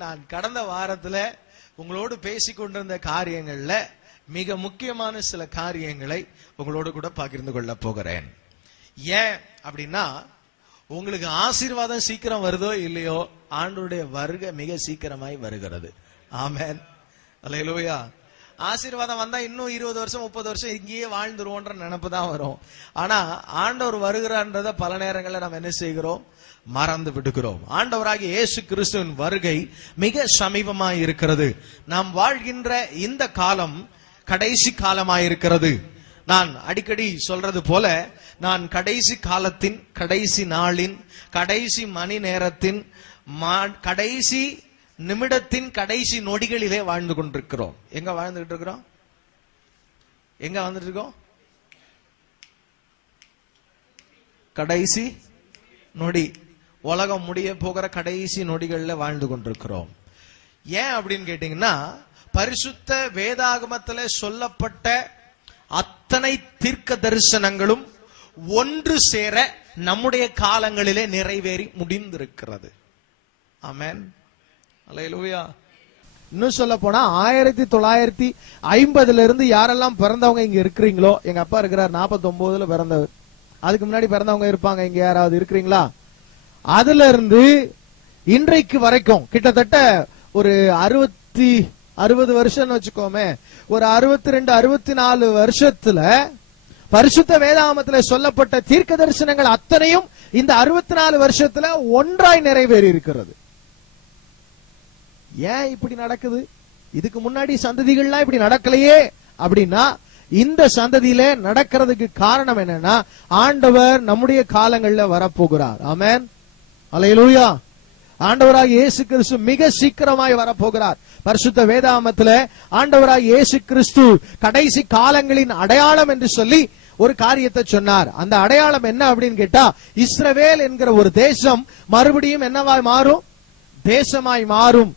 நான் கடந்த வாரத்துல உங்களோடு பேசிக்கொண்டிருந்த காரியங்கள்ல மிக முக்கியமான சில காரியங்களை உங்களோடு கூட பகிர்ந்து கொள்ள போகிறேன். ஏன் அப்படின்னா, உங்களுக்கு ஆசீர்வாதம் சீக்கிரம் வருதோ இல்லையோ, ஆண்டவருடைய வருகை மிக சீக்கிரமாய் வருகிறது. ஆமென், அல்லேலூயா. ஆசீர்வாதம் வந்தா இன்னும் 20 வருஷம் 30 வருஷம் இங்கேயே வாழ்ந்துருவோன்ற நினைப்பு தான் வரும். ஆனா ஆண்டவர் வருகிறான்றத பல நேரங்களில் நம்ம என்ன செய்கிறோம், மறந்து விடுகிறோம். ஆண்டவராகிய இயேசு கிறிஸ்துவின் வருகை மிக சமீபமாய் இருக்கிறது. நாம் வாழ்கின்ற இந்த காலம் கடைசி காலமாயிருக்கிறது. நான் அடிக்கடி சொல்றது போல, நான் கடைசி காலத்தின், கடைசி நாளின், கடைசி மணி நேரத்தின், கடைசி நிமிடத்தின் கடைசி நொடிகளிலே வாழ்ந்து கொண்டிருக்கிறோம். எங்க வாழ்ந்துகிட்டு இருக்கிறோம்? எங்க வந்துட்டு இருக்கோம்? கடைசி நொடி, உலகம் முடிய போகிற கடைசி நொடிகள்ல வாழ்ந்து கொண்டிருக்கிறோம். ஏன் அப்படின்னு கேட்டீங்கன்னா, பரிசுத்த வேதாகமத்தில் சொல்லப்பட்ட அத்தனை தீர்க்க தரிசனங்களும் ஒன்று சேர நம்முடைய காலங்களிலே நிறைவேறி முடிந்திருக்கிறது. ஆமென், அல்லேலூயா. இன்னும் சொல்ல போனா 1950 இருந்து யாரெல்லாம் பிறந்தவங்க இங்க இருக்கிறீங்களோ, எங்க அப்பா இருக்கிறார் 49 பிறந்தவர், அதுக்கு முன்னாடி பிறந்தவங்க இருப்பாங்க, இங்க யாராவது இருக்கிறீங்களா? அதுல இருந்து இன்றைக்கு வரைக்கும் கிட்டத்தட்ட ஒரு 60 வருஷம் வச்சுக்கோமே, ஒரு 62 64 வருஷத்துல பரிசுத்த வேதாகமத்துல சொல்லப்பட்ட தீர்க்க தரிசனங்கள் அத்தனையும் இந்த 64 வருஷத்துல ஒன்றாய் நிறைவேறி இருக்கிறது. ஏன் இப்படி நடக்குது? இதுக்கு முன்னாடி சந்ததிகள்லாம் இப்படி நடக்கலையே அப்படின்னா, இந்த சந்ததியில நடக்கிறதுக்கு காரணம் என்னன்னா, ஆண்டவர் நம்முடைய காலங்கள்ல வரப்போகிறார். ஆமென், அல்லேலூயா. ஆண்டவராக இயேசு கிறிஸ்து மிக சீக்கிரமாய் வரப்போகிறார். பரிசுத்த வேதாகமத்துல ஆண்டவராக இயேசு கிறிஸ்து கடைசி காலங்களின் அடையாளம் என்று சொல்லி ஒரு காரியத்தை சொன்னார். அந்த அடையாளம் என்ன அப்படின்னு கேட்டா, இஸ்ரவேல் என்கிற ஒரு தேசம் மறுபடியும் என்னவாய் மாறும்? தேசமாய் மாறும்.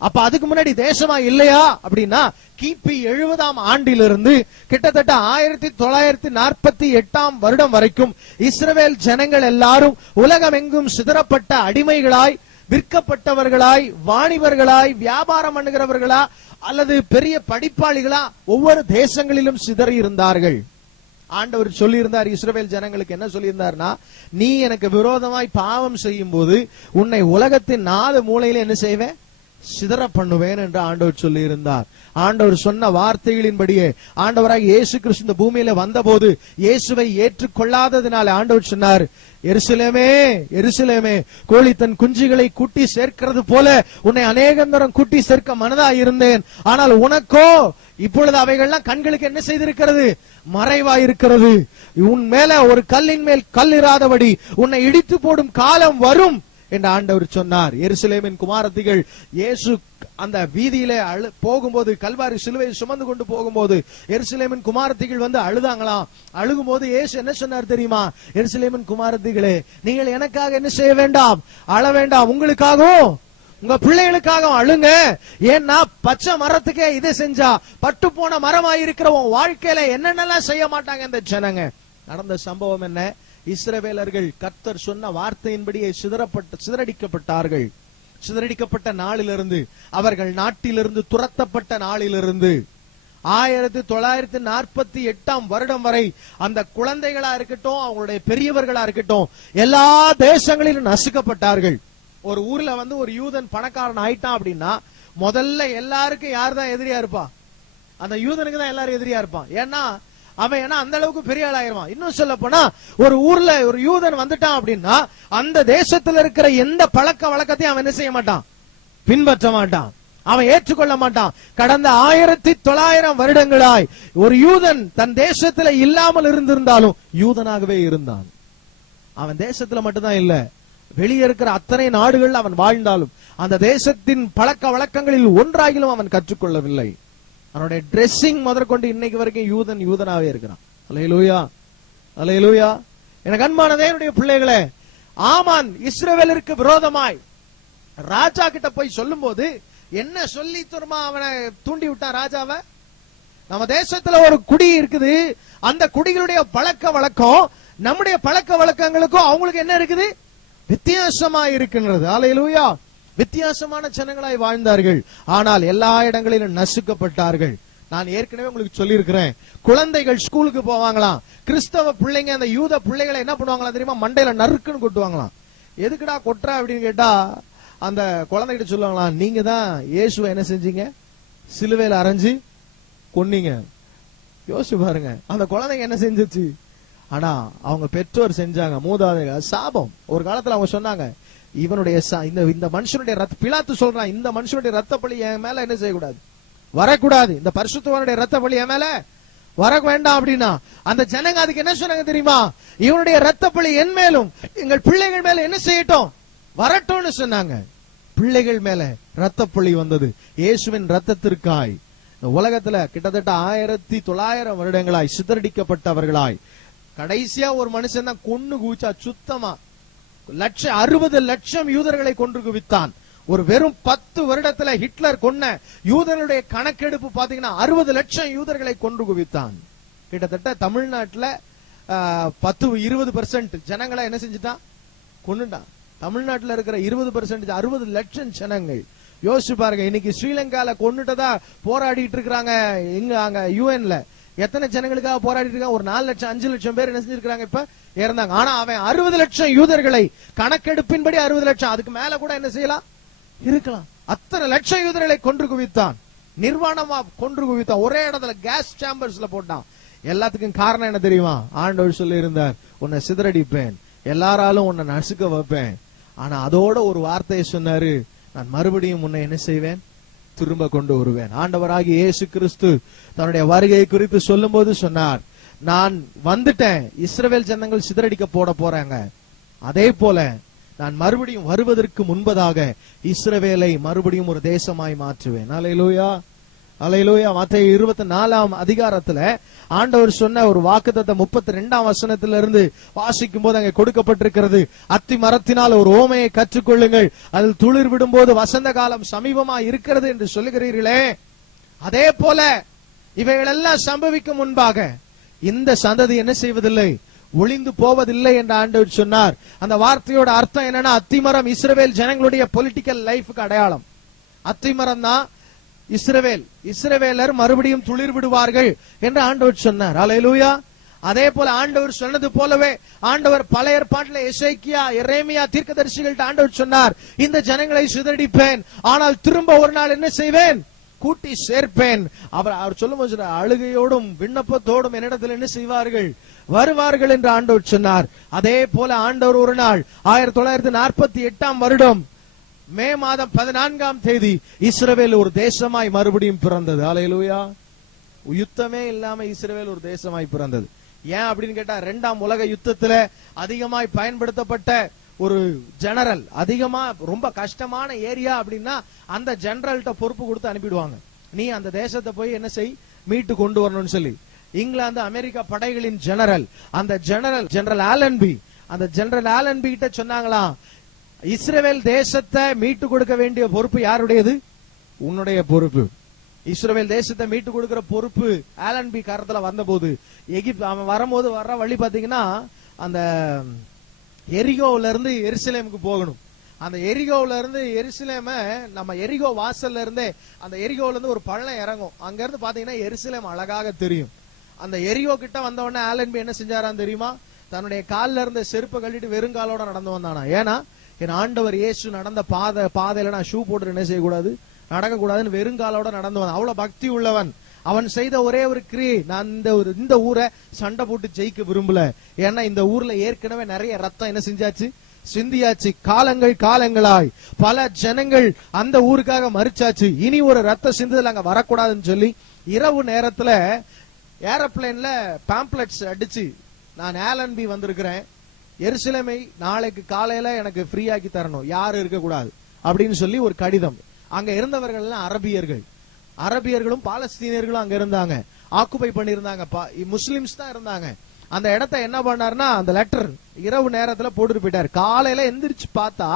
அப்ப அதுக்கு முன்னாடி தேசமா இல்லையா அப்படின்னா, கிபி 70ஆம் ஆண்டிலிருந்து கிட்டத்தட்ட 1948ஆம் வருடம் வரைக்கும் இஸ்ரவேல் ஜனங்கள் எல்லாரும் உலகம் எங்கும் சிதறப்பட்ட அடிமைகளாய், விற்கப்பட்டவர்களாய், வாணிபர்களாய், வியாபாரம் பண்ணுகிறவர்களா அல்லது பெரிய படிப்பாளிகளா ஒவ்வொரு தேசங்களிலும் சிதறி இருந்தார்கள். ஆண்டவர் சொல்லியிருந்தார் இஸ்ரவேல் ஜனங்களுக்கு, என்ன சொல்லியிருந்தார்னா, நீ எனக்கு விரோதமாய் பாவம் செய்யும் போது உன்னை உலகத்தின் 4 மூலையில என்ன செய்வேன்? சிதற பண்ணுவேன் என்று ஆண்டவர் சொல்லி இருந்தார். ஆண்டவர் சொன்ன வார்த்தைகளின்படியே ஆண்டவராக இயேசு கிறிஸ்து இந்த பூமியில வந்தபோது இயேசுவை ஏற்றுக்கொள்ளாததினால ஆண்டவர் சொன்னார், எருசலேமே எருசலேமே, கோழி தன் குஞ்சுகளை கூட்டி சேர்க்கிறது போல உன்னை அநேகந்தரம் கூட்டி சேர்க்க மனதா இருந்தேன், ஆனால் உனக்கோ இப்பொழுது அவைகள்லாம் கண்களுக்கு என்ன செய்திருக்கிறது? மறைவாயிருக்கிறது. உன் மேல ஒரு கல்லின் மேல் கல் இராதபடி உன்னை இடித்து போடும் காலம் வரும் என்று ஆண்டவர் சொன்னார். எருசலேமின் குமாரத்திகள் இயேசு அந்த வீதியிலே போகும்போது, கல்வாரி சிலுவையை சுமந்து கொண்டு போகும்போது எருசலேமின் குமாரத்திகள் வந்து அழுதாங்களாம். அழுகும் போது இயேசு என்ன சொன்னார் தெரியுமா? எருசலேமின் குமாரத்திகளே, நீங்கள் எனக்காக என்ன செய்ய வேண்டாம், அழ வேண்டாம், உங்களுக்காகவும் உங்க பிள்ளைகளுக்காக அழுங்க. ஏன்னா பச்சை மரத்துக்கே இதை செஞ்சா பட்டு போன மரமாயிருக்கிற உன் வாழ்க்கையில என்னென்னலாம் செய்ய மாட்டாங்க இந்த ஜனங்க. நடந்த சம்பவம் என்ன? இஸ்ரவேலர்கள் கர்த்தர் சொன்ன வார்த்தையின்படியே சிதறடிக்கப்பட்டார்கள். சிதறடிக்கப்பட்ட நாளிலிருந்து, அவர்கள் நாட்டிலிருந்து துரத்தப்பட்ட நாளிலிருந்து 1948ஆம் வருடம் வரை அந்த குழந்தைகளா இருக்கட்டும், அவங்களுடைய பெரியவர்களா இருக்கட்டும், எல்லா தேசங்களிலும் நசுக்கப்பட்டார்கள். ஒரு ஊர்ல வந்து ஒரு யூதன் பணக்காரன் ஆயிட்டான் அப்படின்னா முதல்ல எல்லாருக்கும் யார் தான் எதிரியா இருப்பா? அந்த யூதனுக்கு தான் எல்லாரும் எதிரியா இருப்பான். ஏன்னா அவன் அந்த அளவுக்கு பெரிய ஆளாயிருவான். இன்னும் சொல்ல போனா, ஒரு ஊர்ல ஒரு யூதன் வந்துட்டான் அப்படின்னா அந்த தேசத்துல இருக்கிற எந்த பழக்க வழக்கத்தையும் அவன் என்ன செய்ய மாட்டான்? பின்பற்ற மாட்டான், அவன் ஏற்றுக்கொள்ள மாட்டான். கடந்த 1900 வருடங்களாய் ஒரு யூதன் தன் தேசத்துல இல்லாமல் இருந்திருந்தாலும் யூதனாகவே இருந்தான். அவன் தேசத்துல மட்டும்தான் இல்ல, வெளியே இருக்கிற அத்தனை நாடுகள் அவன் வாழ்ந்தாலும் அந்த தேசத்தின் பழக்க வழக்கங்களில் ஒன்றாகிலும் அவன் கற்றுக்கொள்ளவில்லை. அவனுடைய டிரெஸ்ஸிங் முதற்கொண்டு இன்னைக்கு வரைக்கும் யூதனாவே இருக்கிறான். அல்லேலூயா, அல்லேலூயா. எனக்கு அன்பான தேவனுடைய பிள்ளைகளே, ஆமான் இஸ்ரவேலருக்கு விரோதமாய் ராஜா கிட்ட போய் சொல்லும் போது என்ன சொல்லி தருமா அவனை தூண்டி விட்டான் ராஜாவை? நம்ம தேசத்துல ஒரு குடி இருக்குது, அந்த குடிகளுடைய பழக்க வழக்கம் நம்முடைய பழக்க வழக்கங்களுக்கும் அவங்களுக்கு என்ன இருக்குது? வித்தியாசமா இருக்கின்றது. அல்லேலூயா. வித்தியாசமான ஜனங்களாய் வாழ்ந்தார்கள், ஆனால் எல்லா இடங்களிலும் நசுக்கப்பட்டார்கள். நான் ஏற்கனவே உங்களுக்கு சொல்லி இருக்கிறேன், குழந்தைகள் ஸ்கூலுக்கு போவாங்களாம், கிறிஸ்தவ பிள்ளைங்க அந்த யூத பிள்ளைகளை என்ன பண்ணுவாங்களா தெரியுமா, மண்டையில நறுக்குன்னு கொட்டுவாங்களாம். எதுக்குடா கொட்டுறா அப்படின்னு கேட்டா அந்த குழந்தைகிட்ட சொல்லுவாங்களாம், நீங்க தான் இயேசுவை என்ன செஞ்சீங்க, சிலுவையில அரைஞ்சு கொன்னீங்க. யோசிச்சு பாருங்க, அந்த குழந்தைங்க என்ன செஞ்சிச்சு, ஆனா அவங்க பெற்றோர் செஞ்சாங்க, மூதாதைகள். சாபம். ஒரு காலத்துல அவங்க சொன்னாங்க, இவனுடைய இந்த மனுஷனுடைய பிலாத்து சொல்றான், இந்த மனுஷனுடைய ரத்த பழி என் மேல என்ன செய்யக்கூடாது, வரக்கூடாது, இந்த பரிசுத்தவனுடைய ரத்த பழி என் மேல வர வேண்டாம் அப்படின்னா அந்த ஜனங்க அதுக்கு என்ன சொன்னாங்க தெரியுமா, இவனுடைய ரத்த பழி என் மேலும் எங்கள் பிள்ளைகள் மேல என்ன செய்யட்டும், வரட்டும்னு சொன்னாங்க. பிள்ளைகள் மேல ரத்த பழி வந்தது இயேசுவின் ரத்தத்திற்காய். உலகத்துல கிட்டத்தட்ட 1900 வருடங்களாய் சிதறடிக்கப்பட்டவர்களாய் கடைசியா ஒரு மனுஷன் தான் கொன்னு குவிச்சா, சுத்தமா 60 லட்சம் யூதர்களை கொன்று குவித்தான். ஒரு வெறும் 10 வருடத்துல ஹிட்லர் கொன்ன யூதர்களுடைய கணக்கெடுப்பு பாத்தீங்கன்னா 60 லட்சம் யூதர்களை கொன்று குவித்தான். கிட்டத்தட்ட தமிழ்நாட்டுல 10-20% ஜனங்களை என்ன செஞ்சுட்டான், கொன்னுட்டான். தமிழ்நாட்டுல இருக்கிற 20% 60 லட்சம் ஜனங்கள். யோசிச்சு பாருங்க, இன்னைக்கு ஸ்ரீலங்கால கொன்னுட்டதா போராடிட்டு இருக்கிறாங்க. எங்க அங்க யுஎன்ல எத்தனை ஜனங்களுக்காக போராடிட்டு இருக்காங்க, ஒரு 4 லட்சம் 5 லட்சம் பேர் என்ன செஞ்சிருக்காங்க, இப்ப இறந்தாங்க. ஆனா அவன் 60 லட்சம் யூதர்களை, கணக்கெடுப்பின்படி 60 லட்சம், அதுக்கு மேல கூட என்ன செய்யலாம் இருக்கலாம், அத்தனை லட்சம் யூதர்களை கொன்று குவித்தான், நிர்வாணமா கொன்று குவித்தான், ஒரே இடத்துல கேஸ் சேம்பர்ஸ்ல போட்டான். எல்லாத்துக்கும் காரணம் என்ன தெரியுமா, ஆண்டவர் சொல்லி இருந்தார், உன்னை சிதறடிப்பேன், எல்லாராலும் உன்னை நசுக்க வைப்பேன். ஆனா அதோட ஒரு வார்த்தையை சொன்னாரு, நான் மறுபடியும் உன்னை என்ன செய்வேன், திரும்ப கொண்டு வருவேன். ஆண்டவராகிய இயேசு கிறிஸ்து தன்னுடைய வருகை குறித்து சொல்லும் போது சொன்னார், நான் வந்துட்டேன், இஸ்ரவேல் ஜனங்கள் சிதறடிக்க போறாங்க, அதே போல நான் மறுபடியும் வருவதற்கு முன்பதாக இஸ்ரவேலை மறுபடியும் ஒரு தேசமாய் மாற்றுவேன். அல்லேலூயா, அல்லேலூயா. மத்தேயு 24 அதிகாரத்துல ஆண்டவர் சொன்ன ஒரு வாக்குத்தத்தம் 32 வசனத்திலிருந்து வாசிக்கும் போது அங்கே கொடுக்கப்பட்டிருக்கிறது, அத்தி மரத்தினால் ஒரு ஓமையை கற்றுக்கொள்ளுங்கள், அதில் துளிர் விடும்போது வசந்த காலம் சமீபமா இருக்கிறது என்று சொல்லுகிறீர்களே, அதே போல இவைகளெல்லாம் சம்பவிக்கும் முன்பாக இந்த சந்ததி என்ன செய்வதில்லை, ஒளிந்து போவதில்லை என்று ஆண்டவர் சொன்னார். அந்த வார்த்தையோட அர்த்தம் என்னன்னா, அத்திமரம் இஸ்ரவேல் ஜனங்களுடைய பொலிட்டிக்கல் லைஃப்க்கு அடையாளம். அத்திமரம் தான் இஸ்ரவேல், இஸ்ரவேலர் மறுபடியும் துளிர் விடுவார்கள் என்று ஆண்டவர் சொன்னார். அல்லேலூயா. அதே போல ஆண்டவர் சொன்னது போலவே ஆண்டவர் பழைய ஏற்பாட்டில் எசேக்கியா, எரேமியா தீர்க்கதரிசிகள்ட்ட ஆண்டவர் சொன்னார், இந்த ஜனங்களை சிதறடிப்பேன், ஆனால் திரும்ப ஒரு நாள் என்ன செய்வேன், கூட்டி சேர்ப்பேன். அவர் சொல்லும் அழுகையோடும் விண்ணப்பத்தோடும் என்னிடத்தில் என்ன செய்வார்கள், வருவார்கள் என்று ஆண்டவர் சொன்னார். அதே போல ஆண்டவர் ஒரு நாள் 1948 வருடம் மே மாதம் 14ஆம் தேதி இஸ்ரவேல் ஒரு தேசமாய் மறுபடியும் பிறந்தது. அல்லேலூயா. யுத்தமே இல்லாம இஸ்ரவேல் ஒரு தேசமாய் பிறந்தது. ஏன் அப்படின்னு கேட்டா, 2ஆம் உலக யுத்தத்துல அதிகமாய் பயன்படுத்தப்பட்ட ஒரு ஜெனரல், அதிகமா ரொம்ப கஷ்டமான ஏரியா அப்படின்னா அந்த ஜெனரல்ட்ட பொறுப்பு கொடுத்து அனுப்பிடுவாங்க, நீ அந்த தேசத்தை போய் என்ன செய், மீட்டு கொண்டு வரணும்னு சொல்லி. இங்கிலாந்து அமெரிக்கா படைகளின் ஜெனரல், அந்த ஜெனரல் ஆலன்பி, அந்த ஜெனரல் ஆலன்பி கிட்ட சொன்னாங்களாம், இஸ்ரவேல் தேசத்தை மீட்டு கொடுக்க வேண்டிய பொறுப்பு யாருடையது, உன்னுடைய பொறுப்பு. இஸ்ரவேல் தேசத்தை மீட்டு கொடுக்கிற பொறுப்பு ஆலன்பி காரத்துல வந்தபோது, எகிப்து அவன் வரும்போது வர்ற வழி பாத்தீங்கன்னா அந்த எரிகோவில இருந்து எருசலேமுக்கு போகணும். அந்த எரிகோவில இருந்து எருசலேம, நம்ம எரிகோ வாசல்ல இருந்தே அந்த எரிகோவில இருந்து ஒரு பள்ளம் இறங்கும், அங்க இருந்து பாத்தீங்கன்னா எருசலேம் அழகாக தெரியும். அந்த எரிகோ கிட்ட வந்த உடனே ஆலன்பி என்ன செஞ்சாராம் தெரியுமா, தன்னுடைய காலில் இருந்த செருப்பை கட்டிட்டு வெறுங்காலோட நடந்து வந்தானா. ஏன்னா என் ஆண்டவர் இயேசு நடந்த பாதையில நான் ஷூ போட்டு என்ன செய்யக்கூடாது, நடக்க கூடாதுன்னு வெறுங்காலோட நடந்து வந்தான். அவ்வளவு பக்தி உள்ளவன். அவன் செய்த ஒரே ஒரு கிரியை, நான் இந்த ஊரை சண்டை போட்டு ஜெயிக்க விரும்பல, ஏன்னா இந்த ஊர்ல ஏற்கனவே நிறைய ரத்தம் என்ன செஞ்சாச்சு, சிந்தியாச்சு. காலங்களாய் பல ஜனங்கள் அந்த ஊருக்காக மறிச்சாச்சு, இனி ஒரு ரத்த சிந்துதல் அங்க வரக்கூடாதுன்னு சொல்லி இரவு நேரத்துல ஏரோப்ளேன்ல பாம்ப்ளெட்ஸ் அடிச்சு, நான் ஆலன்பி வந்திருக்கிறேன், எருசலேமை நாளைக்கு காலையில எனக்கு ஃப்ரீ ஆக்கி தரணும், யாரும் இருக்க கூடாது அப்படின்னு சொல்லி ஒரு கடிதம். அங்க இருந்தவர்கள் எல்லாம் அரபியர்களும் பாலஸ்தீனியர்களும் அங்க இருந்தாங்க, ஆக்குபை பண்ணிருந்தாங்க, முஸ்லிம்ஸ் தான் இருந்தாங்க. அந்த இடத்த என்ன பண்ணாருன்னா, அந்த லெட்டர் இரவு நேரத்துல போட்டுட்டு போயிட்டாரு. காலையில எந்திரிச்சு பார்த்தா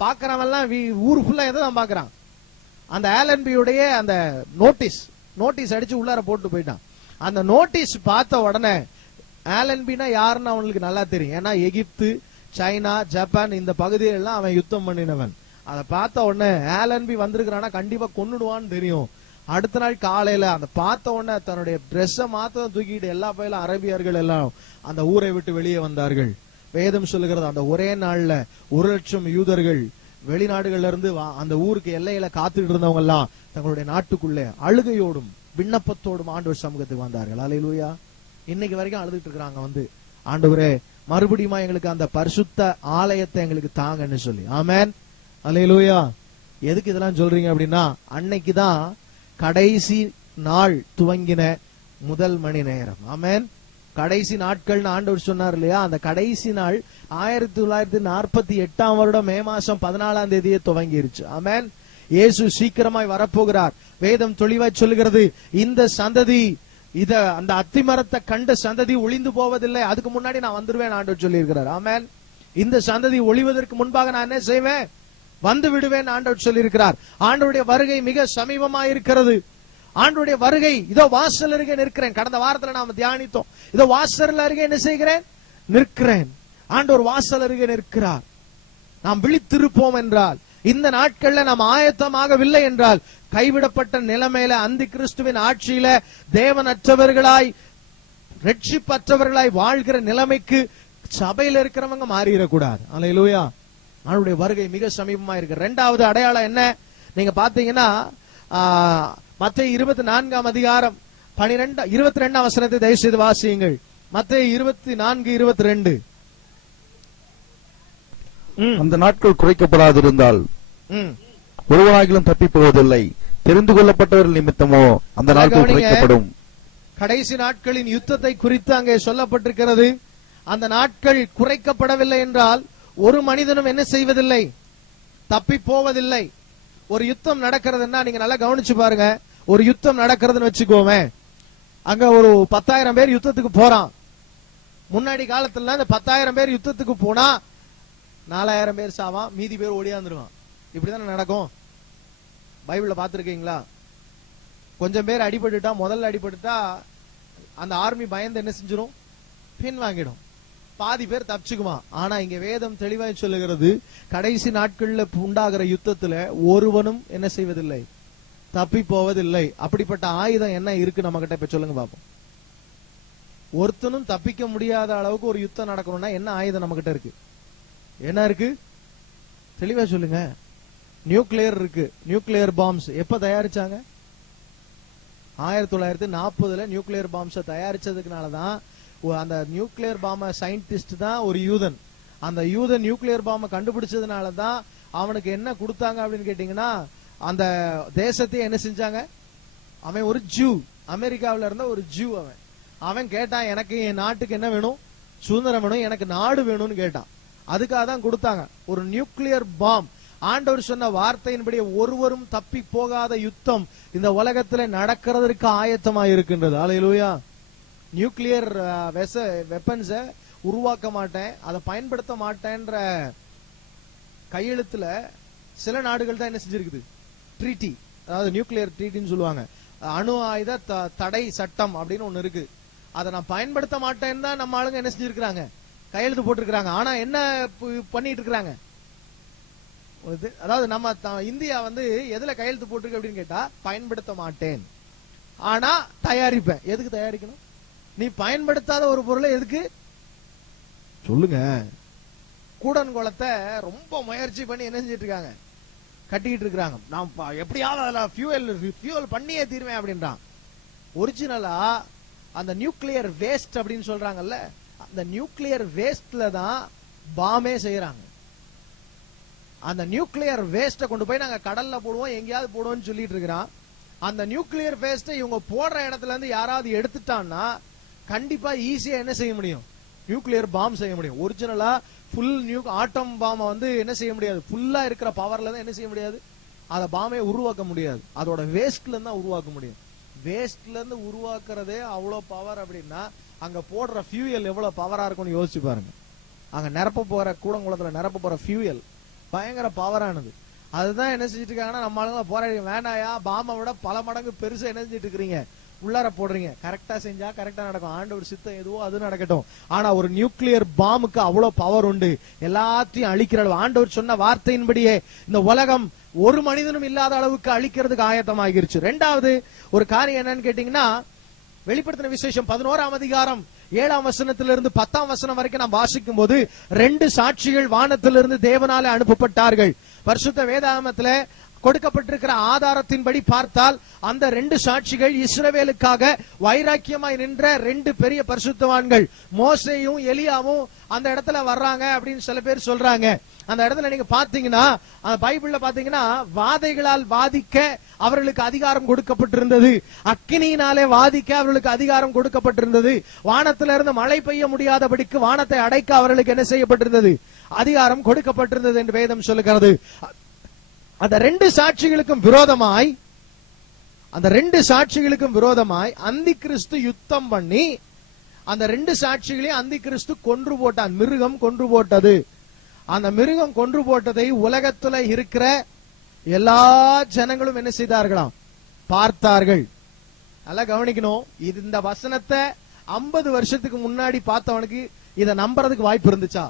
பாக்குறவன் எல்லாம் ஊர் ஃபுல்லா எதான் பாக்குறான், அந்த ஆலன்பியுடைய அந்த நோட்டீஸ் அடிச்சு உள்ளார போட்டு போயிட்டான். அந்த நோட்டீஸ் பார்த்த உடனே ஆலன்பினா யாருன்னு அவனுக்கு நல்லா தெரியும், ஏன்னா எகிப்து, சைனா, ஜப்பான் இந்த பகுதியெல்லாம் அவன் யுத்தம் பண்ணினவன். அதை பார்த்த உடனே ஆலன்பி வந்திருக்கிறானா கண்டிப்பா கொன்னுடுவான்னு தெரியும். அடுத்த நாள் காலையில அந்த பார்த்த உடனே தன்னுடைய ட்ரெஸ்ஸை மாத்த தூக்கிட்டு எல்லா பயிலும் அரபியர்கள் எல்லாம் அந்த ஊரை விட்டு வெளியே வந்தார்கள். வேதம் சொல்லுகிறது அந்த ஒரே நாள்ல 1,00,000 யூதர்கள் வெளிநாடுகள்ல இருந்து அந்த ஊருக்கு எல்லையில காத்துட்டு இருந்தவங்க எல்லாம் தங்களுடைய நாட்டுக்குள்ளே அழுகையோடும் விண்ணப்பத்தோடும் ஆண்டவர் சமூகத்துக்கு வந்தார்கள். அல்லேலூயா. இன்னைக்கு வரைக்கும் அழுதுட்டு இருக்கிறாங்க வந்து, ஆண்டவரே மறுபடியும் எங்களுக்கு அந்த பரிசுத்த ஆலயத்தை எங்களுக்கு தாங்கன்னு சொல்லி. ஆமென். அல்லேலூயா. எதுக்கு இதெல்லாம் சொல்றீங்க அப்படின்னா, அன்னைக்குதான் கடைசி நாள் துவங்கின முதல் மணி நேரம். ஆமென். கடைசி நாட்கள் ஆண்டவர் சொன்னார் இல்லையா, அந்த கடைசி நாள் 1948 வருடம் மே மாசம் 14ஆம் தேதியே துவங்கிருச்சு. ஆமென். இயேசு சீக்கிரமாய் வரப்போகிறார். வேதம் தெளிவாய் சொல்லுகிறது, இந்த சந்ததி அந்த அத்திமரத்தை கண்ட சந்ததி ஒளிந்து போவதில்லை, அதுக்கு முன்னாடி நான் வந்துருவேன் ஆண்டவர் சொல்லி இருக்கிறார். ஆமென். இந்த சந்ததி ஒளிவதற்கு முன்பாக நான் என்ன செய்வேன், வந்து விடுவேன் ஆண்டவர் சொல்லி இருக்கிறார். ஆண்டவருடைய வருகை மிக சமீபமா இருக்கிறது. ஆண்டவருடைய வருகை இதோ வாசல் அருகே நிற்கிறேன். கடந்த வாரத்துல நாம தியானித்தோம், இதோ வாசல் அருகே என்ன செய்கிறேன், நிற்கிறேன். ஆண்டவர் வாசல் அருகே நிற்கிறார். நாம் விழித்திருப்போம் என்றால், இந்த நாட்கள்ல நாம் ஆயத்தமாகவில்லை என்றால், கைவிடப்பட்ட நிலைமையில அந்தி கிறிஸ்துவின் ஆட்சியில தேவனற்றவர்களாய் ரட்சிப்பற்றவர்களாய் வாழ்கிற நிலைமைக்கு சபையில இருக்கிறவங்க மாறிடக்கூடாது. அல்லேலூயா. அவனுடைய வருகை மிக சமீபமா இருக்கு. இரண்டாவது அடையாளம் என்ன நீங்க பாத்தீங்கன்னா, மத்தேயு 24ஆம் அதிகாரம் 22ஆம் வசனத்தை தயவு செய்து வாசியுங்கள். மத்தேயு 24:22. அந்த நாட்கள் குறைக்கப்படாதிருந்தால் ஒருவனாகிலும் தப்பி போவதில்லை, தெரிந்து கொள்ளப்பட்டவர்கள் நிமித்தமோ அந்த நாட்கள் குறைக்கப்படும். கடைசி நாட்களின் யுத்தத்தை குறித்து அங்கே சொல்லப்பட்டிருக்கிறது. அந்த நாட்கள் குறைக்கப்படவில்லை என்றால் ஒரு மனிதனும் என்ன செய்வதில்லை, தப்பி போவதில்லை. ஒரு யுத்தம் நடக்கிறதுன்னா நீங்க நல்லா கவனிச்சு பாருங்க. ஒரு யுத்தம் நடக்கிறதுன்னு வச்சுக்கோமே, அங்க ஒரு 10,000 பேர் யுத்தத்துக்கு போறான். முன்னாடி காலத்துல அந்த 10,000 பேர் யுத்தத்துக்கு போனா 4,000 பேர் சாவான், மீதி பேர் ஓடியாந்துருவான். இப்படிதானே நடக்கும். பைபிள்ல பாத்துருக்கீங்களா? கொஞ்சம் பேர் அடிபட்டுட்டா, முதல்ல அடிபட்டுட்டா அந்த ஆர்மி பயந்து என்ன செஞ்சிடும், பின் வாங்கிடும். பாதி பேர் தப்பிச்சுக்குமா. ஆனா இங்க வேதம் தெளிவாய் சொல்லுகிறது, கடைசி நாட்கள்ல உண்டாகிற யுத்தத்துல ஒருவனும் என்ன செய்வதில்லை, தப்பி போவதில்லை. அப்படிப்பட்ட ஆயுதம் என்ன இருக்கு நம்ம கிட்ட, இப்ப சொல்லுங்க பாப்போம். ஒருத்தனும் தப்பிக்க முடியாத அளவுக்கு ஒரு யுத்தம் நடக்கணும்னா என்ன ஆயுதம் நம்ம கிட்ட இருக்கு, என்ன இருக்கு, தெளிவா சொல்லுங்க. நியூக்ளியர் இருக்கு. நியூக்ளியர் பாம்ஸ் எப்ப தயாரிச்சாங்க? 1940 நியூக்ளியர் பாம்ஸ் தயாரிச்சதுக்குனாலதான் அந்த நியூக்ளியர் பாம சயின்டிஸ்ட் தான் ஒரு யூதன். அந்த யூதன் நியூக்ளியர் பாம கண்டுபிடிச்சதுனாலதான் அவனுக்கு என்ன கொடுத்தாங்க அப்படின்னு கேட்டீங்கன்னா, அந்த தேசத்தையே என்ன செஞ்சாங்க, அவன் ஒரு ஜூ, அமெரிக்காவில இருந்த ஒரு ஜூ. அவன் கேட்டான், எனக்கு என் நாட்டுக்கு என்ன வேணும், சுதந்திரம் வேணும், எனக்கு நாடு வேணும்னு கேட்டான். அதுக்காக தான் கொடுத்தாங்க ஒரு நியூக்ளியர் பாம். ஆண்டவர் சொன்ன வார்த்தையின்படி ஒருவரும் தப்பி போகாத யுத்தம் இந்த உலகத்துல நடக்கிறதுக்கு ஆயத்தமா இருக்கின்றது. அல்லேலூயா. நியூக்ளியர் வெப்பன்ஸ உருவாக்க மாட்டேன், அதை பயன்படுத்த மாட்டேன்ற கையெழுத்துல சில நாடுகள் தான் என்ன செஞ்சிருக்குது, ட்ரீட்டி, அதாவது நியூக்ளியர் ட்ரீட்டின்னு சொல்லுவாங்க, அணு ஆயுத தடை சட்டம் அப்படின்னு ஒண்ணு இருக்கு. அதை நான் பயன்படுத்த மாட்டேன்னு தான் நம்ம ஆளுங்க என்ன செஞ்சிருக்கிறாங்க, கையெழுத்து போட்டிருக்கிறாங்க. ஆனா என்ன பண்ணிட்டு இருக்கிறாங்க, அதாவது நம்ம இந்தியா வந்து எதுல கையெழுத்து போட்டிருக்கு அப்படின்னு கேட்டா, பயன்படுத்த மாட்டேன் ஆனா தயாரிப்பேன். எதுக்கு தயாரிக்கணும்? நீ பயன்படுத்தாத ஒரு பொருளை எதுக்கு சொல்லுங்க. கூடன்குளத்தை ரொம்ப முயற்சி பண்ணி என்ன செஞ்சிட்டு இருக்காங்க, கட்டிக்கிட்டு இருக்காங்க. நான் எப்படியாவது அதுல ஃபியூவல் பண்ணியே தீர்வேன் அப்படின்றான். ஒரிஜினலா அந்த நியூக்ளியர் வேஸ்ட் அப்படின்னு சொல்றாங்கல்ல, அந்த நியூக்ளியர் வேஸ்ட்ல தான் பாமே செய்யறாங்க. அந்த நியூக்ளியர் வேஸ்ட கொண்டு போய் நாங்க கடல்ல போடுவோம், எங்கேயாவது போடுவோம்னு சொல்லிட்டு இருக்கிறான். அந்த நியூக்ளியர் வேஸ்ட இவங்க போடுற இடத்துல இருந்து யாராவது எடுத்துட்டான்னா கண்டிப்பா ஈஸியா என்ன செய்ய முடியும், நியூக்ளியர் பாம் செய்ய முடியும். ஒரிஜினலா ஃபுல் ஆட்டம் பாம் வந்து என்ன செய்ய முடியாது, ஃபுல்லா இருக்கிற பவர்ல தான் என்ன செய்ய முடியாது, அத பாமே உருவாக்க முடியாது. அதோட வேஸ்ட்ல இருந்து தான் உருவாக்க முடியும். வேஸ்ட்ல இருந்து உருவாக்குறதே அவ்வளவு பவர் அப்படின்னா, அங்க போடுற ஃபியூயல் எவ்வளவு பவரா இருக்கும்னு யோசிச்சு பாருங்க. அங்க நிரப்ப போற கூடங்குளத்துல நிரப்ப போற ஃபியூயல் பயங்கர பவரானது. அதுதான் என்ன செஞ்சுட்டு இருக்காங்கன்னா, நம்ம ஆளுங்க போராடி வேண்டாயா, பாமை விட பல மடங்கு பெருசா என்ன செஞ்சுட்டு இருக்கிறீங்க, உள்ளார போடுறீங்க. கரெக்டா செஞ்சா கரெக்டா நடக்கும். ஆண்டவர் சித்தம் எதுவோ அது நடக்கட்டும். ஆனா ஒரு நியூக்ளியர் பாம்புக்கு அவ்வளவு பவர் உண்டு, எல்லாத்தையும் அழிக்கிற அளவு. ஆண்டவர் சொன்ன வார்த்தையின்படியே இந்த உலகம் ஒரு மனிதனும் இல்லாத அளவுக்கு அழிக்கிறதுக்கு ஆயத்தமாகிருச்சு. ரெண்டாவது ஒரு காரியம் என்னன்னு கேட்டீங்கன்னா, வெளிப்படுத்தின விசேஷம் 11ஆம் அதிகாரம் 7ஆம் வசனத்திலிருந்து 10ஆம் வசனம் வரைக்கும் நாம் வாசிக்கும் போது 2 சாட்சிகள் வானத்திலிருந்து தேவனாலே அனுப்பப்பட்டார்கள். பரிசுத்த வேதாகமத்துல கொடுக்கப்பட்டிருக்கிற ஆதாரத்தின்படி பார்த்தால் அந்த 2 சாட்சிகள் இஸ்ரவேலுக்காக வைராக்கியமாய் நின்ற 2 பெரிய பரிசுத்தவான்கள். மோசேயும் எலியாவும் அந்த இடத்துல வர்றாங்க அப்படின்னு சில பேர் சொல்றாங்க. அந்த இடத்துல நீங்க பாத்தீங்கன்னா, பைபிள்ல பாத்தீங்கன்னா, வாதைகளால் வாதிக்க அவர்களுக்கு அதிகாரம் கொடுக்கப்பட்டிருந்தது, அக்கினியினாலே வாதிக்க அவர்களுக்கு அதிகாரம் கொடுக்கப்பட்டிருந்தது, வானத்திலிருந்து மழை பெய்ய முடியாதபடிக்கு வானத்தை அடைக்க அவர்களுக்கு என்ன செய்யப்பட்டிருந்தது, அதிகாரம் கொடுக்கப்பட்டிருந்தது என்று வேதம் சொல்லுகிறது. அந்த 2 சாட்சிகளுக்கும் விரோதமாய் அந்தி கிறிஸ்து யுத்தம் பண்ணி அந்த 2 சாட்சிகளையும் அந்தி கிறிஸ்து கொன்று போட்டான். மிருகம் கொன்று போட்டது. அந்த மிருகம் கொன்று போட்டதை உலகத்துல இருக்கிற எல்லா ஜனங்களும் என்ன செய்தார்களாம், பார்த்தார்கள். நல்லா கவனிக்கணும். இந்த வசனத்தை 50 வருஷத்துக்கு முன்னாடி பார்த்தவனுக்கு இதை நம்புறதுக்கு வாய்ப்பு இருந்துச்சா?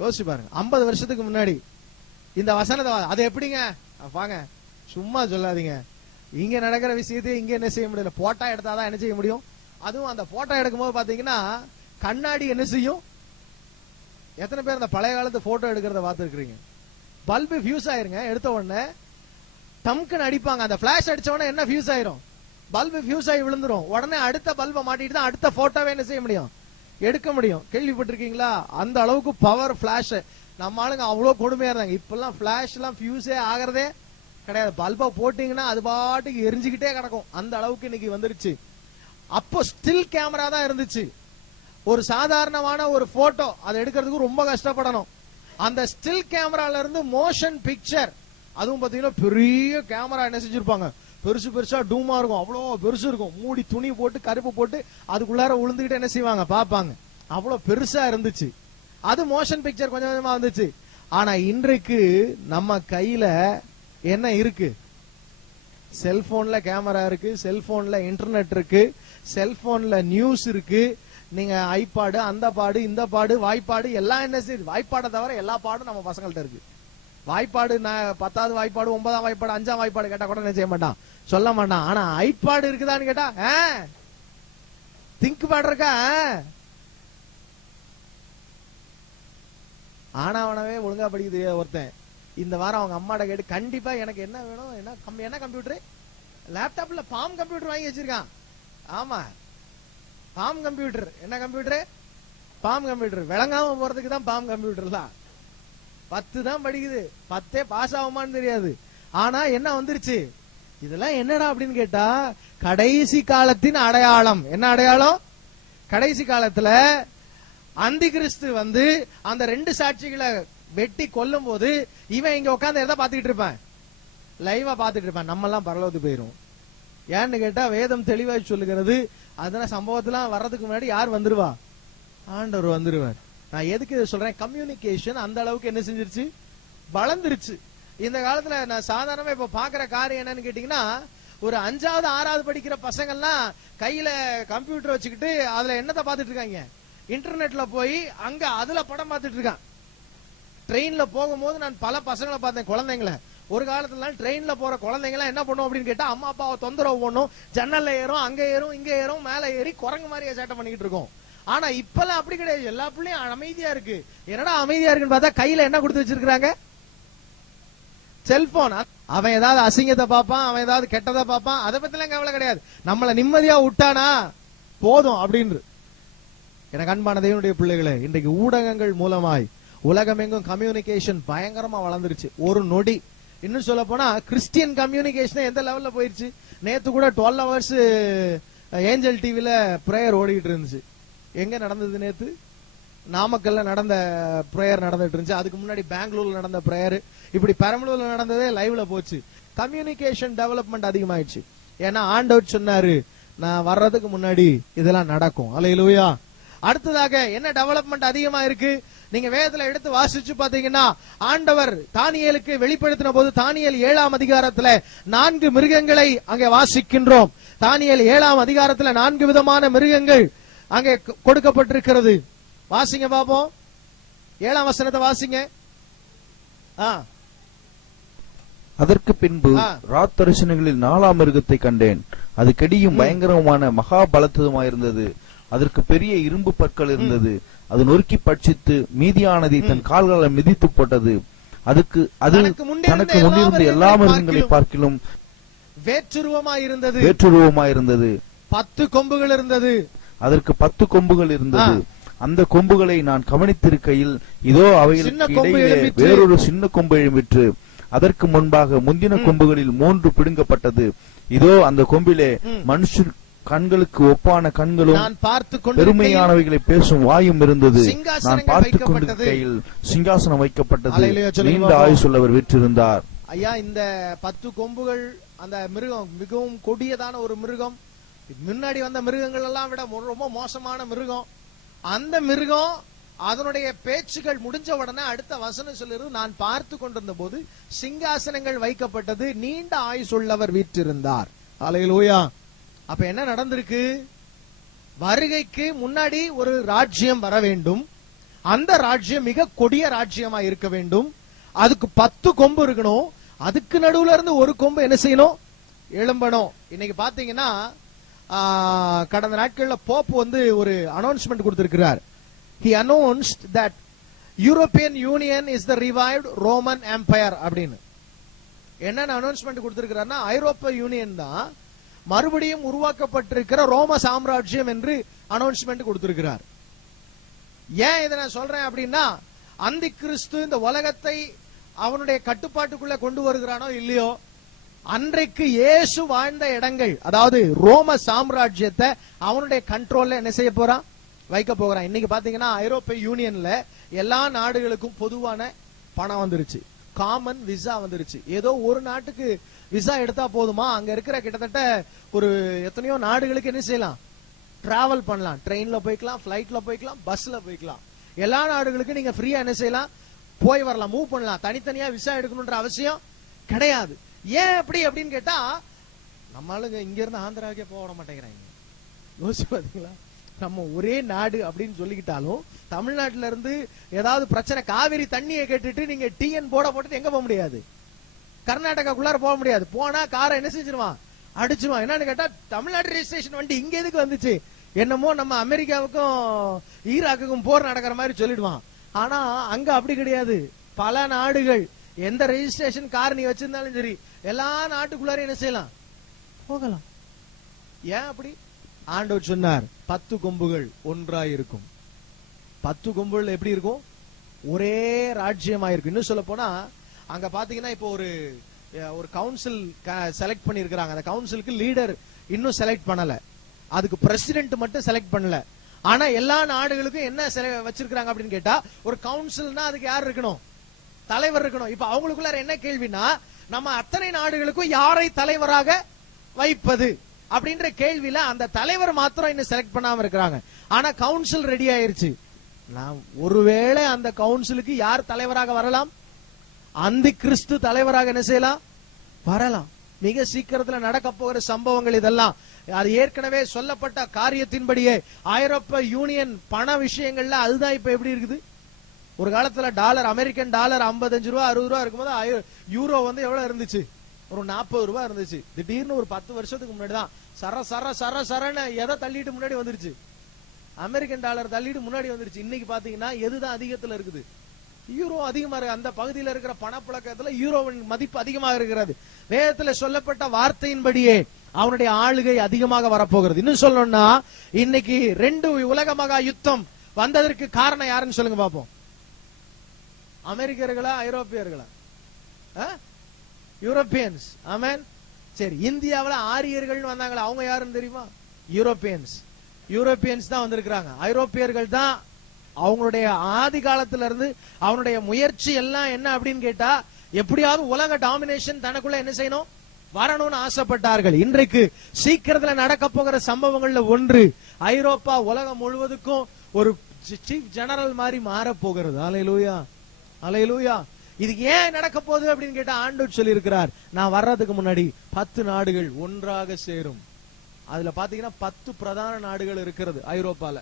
யோசிச்சு பாருங்க. 50 வருஷத்துக்கு முன்னாடி இந்த வசனத்தை அது எப்படிங்க வாங்க, சும்மா சொல்லாதீங்க. இங்க நடக்கிற விஷயத்தை இங்க என்ன செய்ய முடியல, போட்டோ எடுத்தாதான் என்ன செய்ய முடியும். அதுவும் அந்த போட்டோ எடுக்கும் போது பாத்தீங்கன்னா கண்ணாடி என்ன செய்யும். எத்தனை பேர் அந்த பழைய காலத்து போட்டோ எடுக்கிறத பார்த்துருக்கீங்க? பல்பு ஃபியூஸ் ஆயிருங்க. எடுத்த உடனே டம்க்குன்னு அடிப்பாங்க. அந்த பிளாஷ் அடிச்ச உடனே என்ன ஃபியூஸ் ஆயிரும், பல்பு ஃபியூஸ் ஆகி விழுந்துரும். உடனே அடுத்த பல்பை மாட்டிட்டு தான் அடுத்த போட்டோவை என்ன செய்ய முடியும், எடுக்க முடியும். கேள்விப்பட்டிருக்கீங்களா? அந்த அளவுக்கு பவர் பிளாஷ். நம்ம ஆளுங்க அவ்வளவு கொடுமையா இருந்தாங்க. இப்பெல்லாம் பிளாஷ் எல்லாம் ஃபியூஸே ஆகிறதே கிடையாது. பல்பை போட்டீங்கன்னா அது பாட்டுக்கு எரிஞ்சுக்கிட்டே கிடக்கும். அந்த அளவுக்கு இன்னைக்கு வந்துருச்சு. அப்போ ஸ்டில் கேமரா தான் இருந்துச்சு. ஒரு சாதாரணமான ஒரு போட்டோ அதை எடுக்கிறதுக்கு ரொம்ப கஷ்டப்படணும். அந்த ஸ்டில் கேமரால இருந்து மோஷன் பிக்சர், அதுவும் பாத்தீங்கன்னா பெரிய கேமரா என்ன செஞ்சிருப்பாங்க, பெருசு பெருசா டூமா இருக்கும், அவ்வளவு பெருசு இருக்கும். மூடி துணி போட்டு கருப்பு போட்டு அதுக்குள்ளார உளுந்துகிட்டு என்ன செய்வாங்க, பாப்பாங்க. அவ்வளவு பெருசா இருந்துச்சு. அது மோஷன் பிக்சர் கொஞ்சம் கொஞ்சமா வந்துச்சு. ஆனா இன்றைக்கு நம்ம கையில என்ன இருக்கு, செல்போன்ல கேமரா இருக்கு, செல்போன்ல இன்டர்நெட் இருக்கு, செல்போன்ல நியூஸ் இருக்கு. நீங்க ஐபாடு, அந்த பாடு, இந்த பாடு, வாய்ப்பாடு எல்லாம் என்ன செய்யுது, வாய்ப்பாடை தவிர எல்லா பாடும் நம்ம பசங்கள்ட்ட இருக்கு. வாய்ப்பாடு 10வது வாய்ப்பாடு, 9ஆம் வாய்ப்பாடு, 5ஆம் வாய்ப்பாடு கேட்டா கூட என்ன செய்ய மாட்டான், சொல்ல மாட்டான். ஆனா ஐபாடு இருக்குதான்னு கேட்டா திங்க் பேட் இருக்கா, ஆனாவனவே ஒழுங்கா படிக்குது ஒருத்தன். இந்த வாரம் அவங்க அம்மாட்ட கேட்டு கண்டிப்பா எனக்கு என்ன வேணும், என்ன கம்ப்யூட்டர், லேப்டாப்ல பாம் கம்ப்யூட்டர் வாங்கி வச்சிருக்கான். ஆமா, பாம் கம்ப்யூட்டர். என்ன கம்ப்யூட்டர், பாம் கம்ப்யூட்டர். விளங்காம போறதுக்கு தான் பாம் கம்ப்யூட்டர் தான். 10 தான் படிக்குது, 10 பாஸ் ஆகுமான்னு தெரியாது. ஆனா என்ன வந்துருச்சு, இதெல்லாம் என்னடா அப்படின்னு கேட்டா, கடைசி காலத்தின் அடையாளம். என்ன அடையாளம், கடைசி காலத்துல அந்தி கிறிஸ்து வந்து அந்த 2 சாட்சிகளை வெட்டி கொல்லும் போது இவன் இங்க உட்காந்து எதை பாத்துக்கிட்டு இருப்பான், லைவா பாத்துட்டு இருப்பான். நம்ம எல்லாம் பரலோகத்துக்கு போயிரும். ஏன்னு கேட்டா வேதம் தெளிவாய் சொல்லுகிறது, அதனால சம்பவத்துல வர்றதுக்கு முன்னாடி யார் வந்துருவா, ஆண்டவர் வந்துருவார். நான் எதுக்கு இதை சொல்றேன், கம்யூனிகேஷன் அந்த அளவுக்கு என்ன செஞ்சிருச்சு, வளர்ந்துருச்சு. இந்த காலத்துல நான் சாதாரணமா இப்ப பாக்குற காரியம் என்னன்னு கேட்டீங்கன்னா, ஒரு 5வது 6வது படிக்கிற பசங்கள்லாம் கையில கம்ப்யூட்டர் வச்சுக்கிட்டு அதுல என்னத்தை பாத்துட்டு இருக்காங்க, இன்டர்நெட்ல போய் அங்க அதுல படம் பார்த்துட்டு இருக்கான். ட்ரெயின்ல போகும்போது நான் பல பசங்களை பார்த்தேன், குழந்தைங்களை. ஒரு காலத்துல ட்ரெயின்ல போற குழந்தைங்க என்ன பண்ணும் அப்படின்னு கேட்டா, அம்மா அப்பாவை தொந்தரவு பண்ணும், ஜன்னல்ல ஏறும், அங்க ஏறும், இங்க ஏறும், மேல ஏறி குரங்கு மாதிரியே சேட்டை பண்ணிக்கிட்டு இருக்கோம். ஆனா இப்பெல்லாம் அப்படி கிடையாது. எல்லா பிள்ளையும் அமைதியா இருக்கு. என்னடா அமைதியா இருக்குன்னு பார்த்தா கையில என்ன கொடுத்து வச்சிருக்காங்க, செல்போன். அவன் ஏதாவது அசிங்கத்தை பார்ப்பான், அவன் ஏதாவது கெட்டதை பார்ப்பான், அதை பத்தி எல்லாம் கவலை கிடையாது. நம்மள நிம்மதியா விட்டானா போதும் அப்படின்னு. எனக்கு அன்பான தேவனுடைய பிள்ளைகளே, இன்றைக்கு ஊடகங்கள் மூலமாய் உலகமெங்கும் கம்யூனிகேஷன் பயங்கரமா வளர்ந்துருச்சு. ஒரு நொடி. இன்னும் சொல்ல போனா கிறிஸ்டியன் கம்யூனிகேஷன் எந்த லெவல்ல போயிருச்சு. நேத்து கூட 12 hours ஏஞ்சல் டிவில பிரேயர் ஓடிட்டு இருந்துச்சு. எங்க நடந்தது நேத்து, நாமக்கல்ல நடந்த பிரேயர் நடந்துட்டு இருந்துச்சு. அதுக்கு முன்னாடி பெங்களூர்ல நடந்த பிரேயர், இப்படி பெரம்பலூர்ல நடந்ததே லைவ்ல போச்சு. கம்யூனிகேஷன் டெவலப்மெண்ட் அதிகமாயிடுச்சு. ஏன்னா ஆண்டவர் சொன்னாரு, நான் வர்றதுக்கு முன்னாடி இதெல்லாம் நடக்கும். அல்லேலூயா. அடுத்ததாக என்ன டெவலப்மெண்ட் அதிகமா இருக்கு, நீங்க வேதத்துல எடுத்து வாசிச்சு பாத்தீங்கன்னா ஆண்டவர் தானியேலுக்கு வெளிப்படுத்தின போது தானியேல் 7ஆம் அதிகாரத்துல 4 மிருகங்களை அங்கே வாசிக்கின்றோம். தானியேல் 7ஆம் அதிகாரத்துல 4 விதமான மிருகங்கள் அங்கே கொடுக்கப்பட்டிருக்கிறது. வாசிங்க பாப்போம். 7ஆம் வசனத்தை வாசிங்க. அதற்கு பின்பு ராத்தரிசனங்களில் 4ஆம் மிருகத்தை கண்டேன். அது கெடியும் பயங்கரமான மகா பலத்ததுமாயிருந்தது. அதற்கு பெரிய இரும்பு பற்கள் இருந்தது. அது நொறுக்கி பட்சித்து மீதியானதை தன் கால்களால் மிதித்து போட்டது. அதுக்கு அது தனக்கு முன்னிருந்த எல்லா மிருகங்களை பார்க்கிலும் வேற்றுருவமாயிருந்தது. 10 கொம்புகள் இருந்தது. அதற்கு 10 கொம்புகள் இருந்தது. அந்த கொம்புகளை நான் கவனித்திருக்கையில் இதோ அவைகளுக்கு இடையிலே வேறொரு சின்ன கொம்பு எழும்பிற்று. அதற்கு முன்பாக முந்தின கொம்புகளில் 3 பிடுங்கப்பட்டது. இதோ அந்த கொம்பிலே மனுஷர் கண்களுக்கு ஒப்பான கண்களும் பெருமையானவைகளை பேசும் வாயும் இருந்தது. நான் பார்த்துக் கொண்டிருக்கையில் சிங்காசனம் வைக்கப்பட்டது. நீண்ட ஆயுசுள்ளவர் வீற்றிருந்தார். ஐயா, இந்த 10 கொம்புகள் அந்த மிருகம் மிகவும் கொடியதான ஒரு மிருகம். முன்னாடி வந்த மிருகங்கள் எல்லாம் விட ரொம்ப மோசமான மிருகம். அந்த மிருகம் அதனுடைய பேச்சுகள் முடிஞ்ச உடனே அடுத்த வசனம் சொல்லுறது, நான் பார்த்து கொண்டிருந்த போது சிங்காசனங்கள் வைக்கப்பட்டது, நீண்ட ஆயுசுள்ளவர் வீற்றிருந்தார். அல்லேலூயா. அப்ப என்ன நடந்திருக்கு? வருகைக்கு முன்னாடி ஒரு ராஜ்யம் வர வேண்டும். அந்த ராஜ்யம் மிக கொடிய ராஜ்யமா இருக்க வேண்டும். அதுக்கு 10 கொம்பு இருக்கணும். அதுக்கு நடுவுல இருந்து ஒரு கொம்பு என்ன செய்யணும்? எழும்பணும். இன்னைக்கு பாத்தீங்கன்னா கடந்த நாட்கள்ல போப் ஒரு அனௌன்ஸ்மெண்ட் கொடுத்திருக்கிறார். He announced that European Union is the revived Roman Empire அப்படின்னு. என்ன அனௌன்ஸ்மெண்ட் கொடுத்திருக்கிறார்னா, ஐரோப்பிய யூனியன் தான் மறுபடியும் உருவாக்கப்பட்டிருக்கிற ரோம சாம்ராஜ்யம் என்று அனௌன்ஸ்மெண்ட் கொடுத்திருக்கிறார். ஏன் இதை நான் சொல்றேன் அப்படின்னா, அந்தி கிறிஸ்து இந்த உலகத்தை அவனுடைய கட்டுப்பாட்டுக்குள்ள கொண்டு வருகிறானோ இல்லையோ, அன்றைக்கு இயேசு வாழ்ந்த இடங்கள், அதாவது ரோம சாம்ராஜ்யத்தை அவனுடைய கண்ட்ரோல்ல என்ன செய்ய போறான்? வைக்க போகிறான். இன்னைக்கு பாத்தீங்கன்னா ஐரோப்பிய யூனியன்ல எல்லா நாடுகளுக்கும் பொதுவான பணம் வந்துருச்சு. காமன் விசா வந்துருச்சு. ஏதோ ஒரு நாட்டுக்கு விசா எடுத்தா போதுமா, அங்க இருக்கிற கிட்டத்தட்ட ஒரு எத்தனையோ நாடுகளுக்கு என்ன செய்யலாம்? டிராவல் பண்ணலாம். ட்ரெயின்ல போய்க்கலாம், பிளைட்ல போய்க்கலாம், பஸ்ல போய்க்கலாம். எல்லா நாடுகளுக்கும் நீங்க ஃப்ரீயா என்ன செய்யலாம்? போய் வரலாம், மூவ் பண்ணலாம். தனித்தனியா விசா எடுக்கணும்ன்ற அவசியம் கிடையாது. ஏன் அப்படி அப்படின்னு கேட்டா, நம்மளுங்க இங்க இருந்து ஆந்திராவுக்கே போக விட மாட்டேங்கிறாங்க. யோசிச்சு பாத்தீங்களா? நம்ம ஒரே நாடு அப்படின்னு சொல்லிக்கிட்டாலும் தமிழ்நாட்டில இருந்து ஏதாவது பிரச்சனை, காவிரி தண்ணியை கேட்டுட்டு நீங்க டிஎன் போட்டு எங்க போக முடியாது? கர்நாடகாக்குள்ளார போக முடியாது. போனா காரை என்ன செஞ்சிருவான்? அடிச்சிருவான். என்னன்னு கேட்டா, தமிழ்நாடு ரெஜிஸ்ட்ரேஷன் வண்டி இங்க எதுக்கு வந்துச்சு? என்னமோ நம்ம அமெரிக்காவுக்கும் ஈராக்குக்கும் போர் நடக்கிற மாதிரி சொல்லிடுவான். ஆனா அங்க அப்படி கிடையாது. பல நாடுகள் எந்த ரெஜிஸ்ட்ரேஷன் கார் நீ வச்சிருந்தாலும் சரி, எல்லா நாட்டுக்குள்ளார என்ன செய்யலாம்? போகலாம். ஏன் அப்படி? ஆண்டவர் சொன்னார், 10 கொம்புகள் ஒன்றாய் இருக்கும். 10 கொம்புகள் எப்படி இருக்கும்? ஒரே ராஜ்யமா இருக்கும். இன்னும் சொல்ல போனா, அங்க பாத்தீங்கன்னா இப்போ ஒரு கவுன்சில் செலக்ட் பண்ணிருக்காங்க. அந்த கவுன்சிலுக்கு லீடர் இன்னும் செலக்ட் பண்ணல. அதுக்கு பிரசிடென்ட் மட்டும் செலக்ட் பண்ணல. ஆனா எல்லா நாடுகளுக்கும் என்ன வச்சிருக்காங்க அப்படின்னு கேட்டா, ஒரு கவுன்சில்னா அதுக்கு யார் இருக்கணும்? தலைவர் இருக்கணும். இப்ப அவங்களுக்குள்ள என்ன கேள்வினா, நம்ம அத்தனை நாடுகளுக்கும் யாரை தலைவராக வைப்பது அப்படின்ற கேள்வியில அந்த தலைவர் மாத்திரம் இன்னும் செலக்ட் பண்ணாம இருக்கிறாங்க. ஆனா கவுன்சில் ரெடி ஆயிருச்சு. நான் ஒருவேளை அந்த கவுன்சிலுக்கு யார் தலைவராக வரலாம்? அந்தி கிறிஸ்து தலைவராக என்ன செய்யலாம்? வரலாம். மிக சீக்கிரத்துல நடக்க போகிற சம்பவங்கள் இதெல்லாம். அது ஏற்கனவே சொல்லப்பட்ட காரியத்தின்படியே ஐரோப்பிய யூனியன் பண விஷயங்கள்ல அதுதான் இப்ப எப்படி இருக்குது? ஒரு காலத்துல டாலர், அமெரிக்கன் டாலர் 55 ரூபா 60 ரூபா இருக்கும்போது யூரோ எவ்வளவு இருந்துச்சு? ஒரு 40 ரூபாய் இருந்துச்சு. திடீர்னு ஒரு 10 வருஷத்துக்கு முன்னாடி தான் சரன்னு எதை தள்ளிட்டு முன்னாடி வந்துருச்சு? அமெரிக்கன் டாலர் தள்ளிட்டு முன்னாடி வந்துருச்சு. இன்னைக்கு பாத்தீங்கன்னா எதுதான் அதிகத்துல இருக்குது? யூரோ அதிகமா இருக்கு. அந்த பகுதியில் இருக்கிற பணப்புழக்கத்துல யூரோவின் மதிப்பு அதிகமாக இருக்கிறது. வேதத்துல சொல்லப்பட்ட வார்த்தையின்படியே அவனுடைய ஆளுகை அதிகமாக வரப்போகிறது. இன்னும் சொல்லணும்னா, இன்னைக்கு 2 உலக மகா யுத்தம் வந்ததற்கு காரணம் யாருன்னு சொல்லுங்க பாப்போம். அமெரிக்கர்களா ஐரோப்பியர்களா? யூரோப்பியன்ஸ். ஆமென். சரி, இந்தியாவில் ஆரியர்கள் வந்தாங்களா, அவங்க யாருன்னு தெரியுமா? யூரோப்பியன்ஸ் தான் வந்திருக்கிறாங்க. ஐரோப்பியர்கள் தான் அவங்களுடைய ஆதி காலத்துல இருந்து அவனுடைய முயற்சி எல்லாம் என்ன அப்படின்னு கேட்டா, எப்படியாவது உலக டாமினேஷன் தனக்குள்ள என்ன செய்யணும்? வரணும்னு ஆசைப்பட்டார்கள். இன்றைக்கு சீக்கிரத்துல நடக்க போகிற சம்பவங்கள்ல ஒன்று, ஐரோப்பா உலகம் முழுவதுக்கும் ஒரு சீஃப் ஜெனரல் மாதிரி மாற போகிறது. அல்லேலூயா, அல்லேலூயா. இது ஏன் நடக்க போகுது அப்படின்னு கேட்டா ஆண்டவர் சொல்லி இருக்கிறார், நான் வர்றதுக்கு முன்னாடி 10 நாடுகள் ஒன்றாக சேரும். அதுல பாத்தீங்கன்னா 10 பிரதான நாடுகள் இருக்கிறது ஐரோப்பால.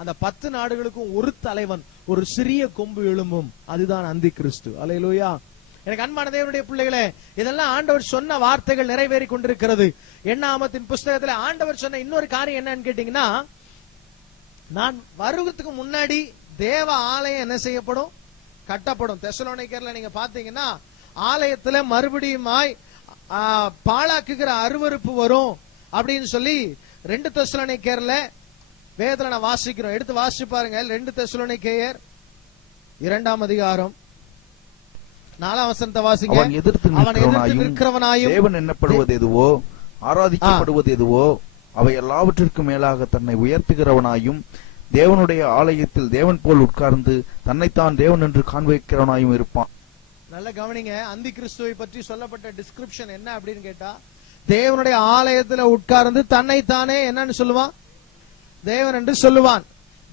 அந்த 10 நாடுகளுக்கும் ஒரு தலைவன், ஒரு சிறிய கொம்பு எழும்பும், அதுதான் அந்தி கிறிஸ்து. அல்லேலூயா. எனக்கு அன்பான தேவனுடைய பிள்ளைகளே, இதெல்லாம் ஆண்டவர் சொன்ன வார்த்தைகள் நிறைவேறி கொண்டிருக்கிறது. எண்ணாகமத்தின் புஸ்தகத்துல ஆண்டவர் சொன்ன இன்னொரு காரியம் என்னன்னு கேட்டீங்கன்னா, நான் வருவதற்கு முன்னாடி தேவ ஆலயம் என்ன செய்யப்படும்? கட்டப்படும். தெசலோனிக்கேர்ல நீங்க பாத்தீங்கன்னா ஆலயத்துல மறுபடியுமாய் பாழாக்குகிற அருவருப்பு வரும் அப்படின்னு சொல்லி 2 தெசலோனிக்கேர்ல வேதத்துல நான் வாசிக்கிறோம். எடுத்து வாசிச்சு பாருங்க. 2 தெசலோனிக்கேயர் 2ஆம் அதிகாரம் 4ஆம் வசனத்தை வாசிங்க. அவன் எதிர்த்து நிற்கிறவனாயும் தேவன் எண்ணப்படுவது எதுவோ, ஆராதிக்கப்படுவது எதுவோ, அவை எல்லாவற்றிற்கும் மேலாக தன்னை உயர்த்துகிறவனாயும், தேவனுடைய ஆலயத்தில் தேவன் போல் உட்கார்ந்து தன்னைத்தான் தேவன் என்று காண்பிக்கிறவனாயும் இருப்பான். நல்ல கவனிங்க. அந்தி கிறிஸ்துவை பற்றி சொல்லப்பட்ட டிஸ்கிரிப்ஷன் என்ன அப்படின்னு கேட்டா, தேவனுடைய ஆலயத்துல உட்கார்ந்து தன்னைத்தானே என்னன்னு சொல்லுவான்? தேவன் என்று சொல்லுவான்.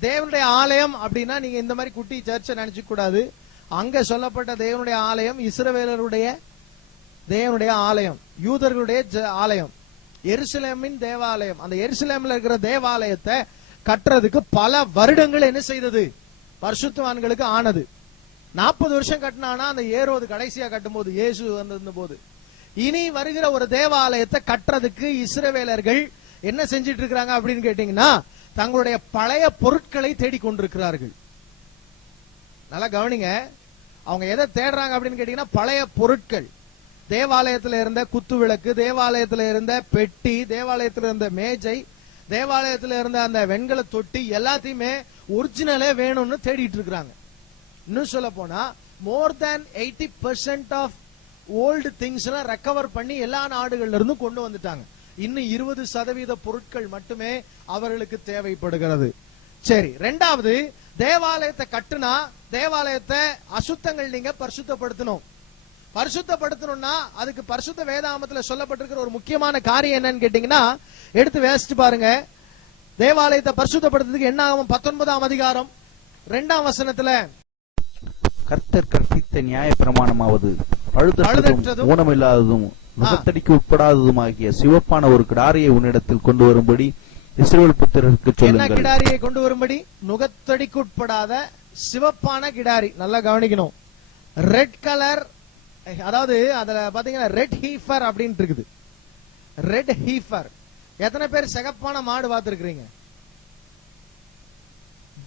தேவனுடைய ஆலயம் அப்படின்னா நீங்க இந்த மாதிரி குட்டி சர்ச்சை நினைச்சு கூடாது. அங்க சொல்லப்பட்ட தேவனுடைய ஆலயம் இஸ்ரவேலருடைய தேவனுடைய ஆலயம், யூதர்களுடைய ஆலயம், எருசலேமின் தேவாலயம். அந்த எருசலேம்ல இருக்கிற தேவாலயத்தை கட்டுறதுக்கு பல வருடங்கள் என்ன செய்தது? பரிசுத்தவான்களுக்கு ஆனது. 40 வருஷம் கட்டினானா அந்த ஏரோது கடைசியா கட்டும் போது, இயேசு வந்திருந்த போது. இனி வருகிற ஒரு தேவாலயத்தை கட்டுறதுக்கு இஸ்ரவேலர்கள் என்ன செஞ்சிட்டு இருக்காங்க அப்படின்னு கேட்டீங்கன்னா, தங்களுடைய பழைய பொருட்களை தேடிக்கொண்டிருக்கிறார்கள். நல்லா கவனிங்க. அவங்க எதை தேடுறாங்க அப்படின்னு கேட்டீங்கன்னா, பழைய பொருட்கள். தேவாலயத்துல இருந்த குத்து விளக்கு, தேவாலயத்துல இருந்த பெட்டி, தேவாலயத்துல இருந்த மேஜை, தேவாலயத்துல இருந்த அந்த வெண்கல தொட்டி எல்லாத்தையுமே ஒரிஜினலே வேணும்னு தேடிட்டு இருக்காங்க. இன்னும் சொல்ல போனா மோர் தேன் 80% ஆஃப் ஓல்டு திங்ஸ் எல்லாம் ரெக்கவர் பண்ணி எல்லா நாடுகள்ல இருந்தும் கொண்டு வந்துட்டாங்க. இன்னும் 20% பொருட்கள் மட்டுமே அவர்களுக்கு தேவைப்படுகிறது. சரி, 2வது, தேவாலயத்தை கட்டுனா தேவாலயத்தை அசுத்தங்கள் நீங்க பரிசுத்தப்படுத்தணும். பரிசுத்தப்படுத்தணும்னா அதுக்கு பரிசுத்த வேதாகமத்துல சொல்லப்பட்டிருக்கிற ஒரு முக்கியமான காரியம் என்னன்னு கேட்டீங்கன்னா, எடுத்து வாசிச்சு பாருங்க. தேவாலயத்தை பரிசுத்தப்படுத்துறதுக்கு என்னாகும்? 19ஆம் அதிகாரம் 2ஆம் வசனத்துல, கர்த்தர் கற்பித்த நியாய பிரமாணமாவது பழுதற்றதும் ஊனமில்லாததும் நுகத்தடிக்கு உட்படாததுமாகிய சிவப்பான ஒரு கிடாரியை உன்னிடத்தில் கொண்டு வரும்படி இஸ்ரவேல் புத்திரருக்கு சொல்லுங்கள். என்ன கிடாரியை கொண்டு வரும்படி? நுகத்தடிக்கு உட்படாத சிவப்பான கிடாரி. நல்லா கவனிக்கணும். ரெட் கலர், அதாவது அதுல பாத்தீங்கன்னா ரெட் ஹீஃபர் அப்படின்னு இருக்குது. Red heifer. எத்தனை பேர் சிகப்பான மாடு பார்த்திருக்கிறீங்க?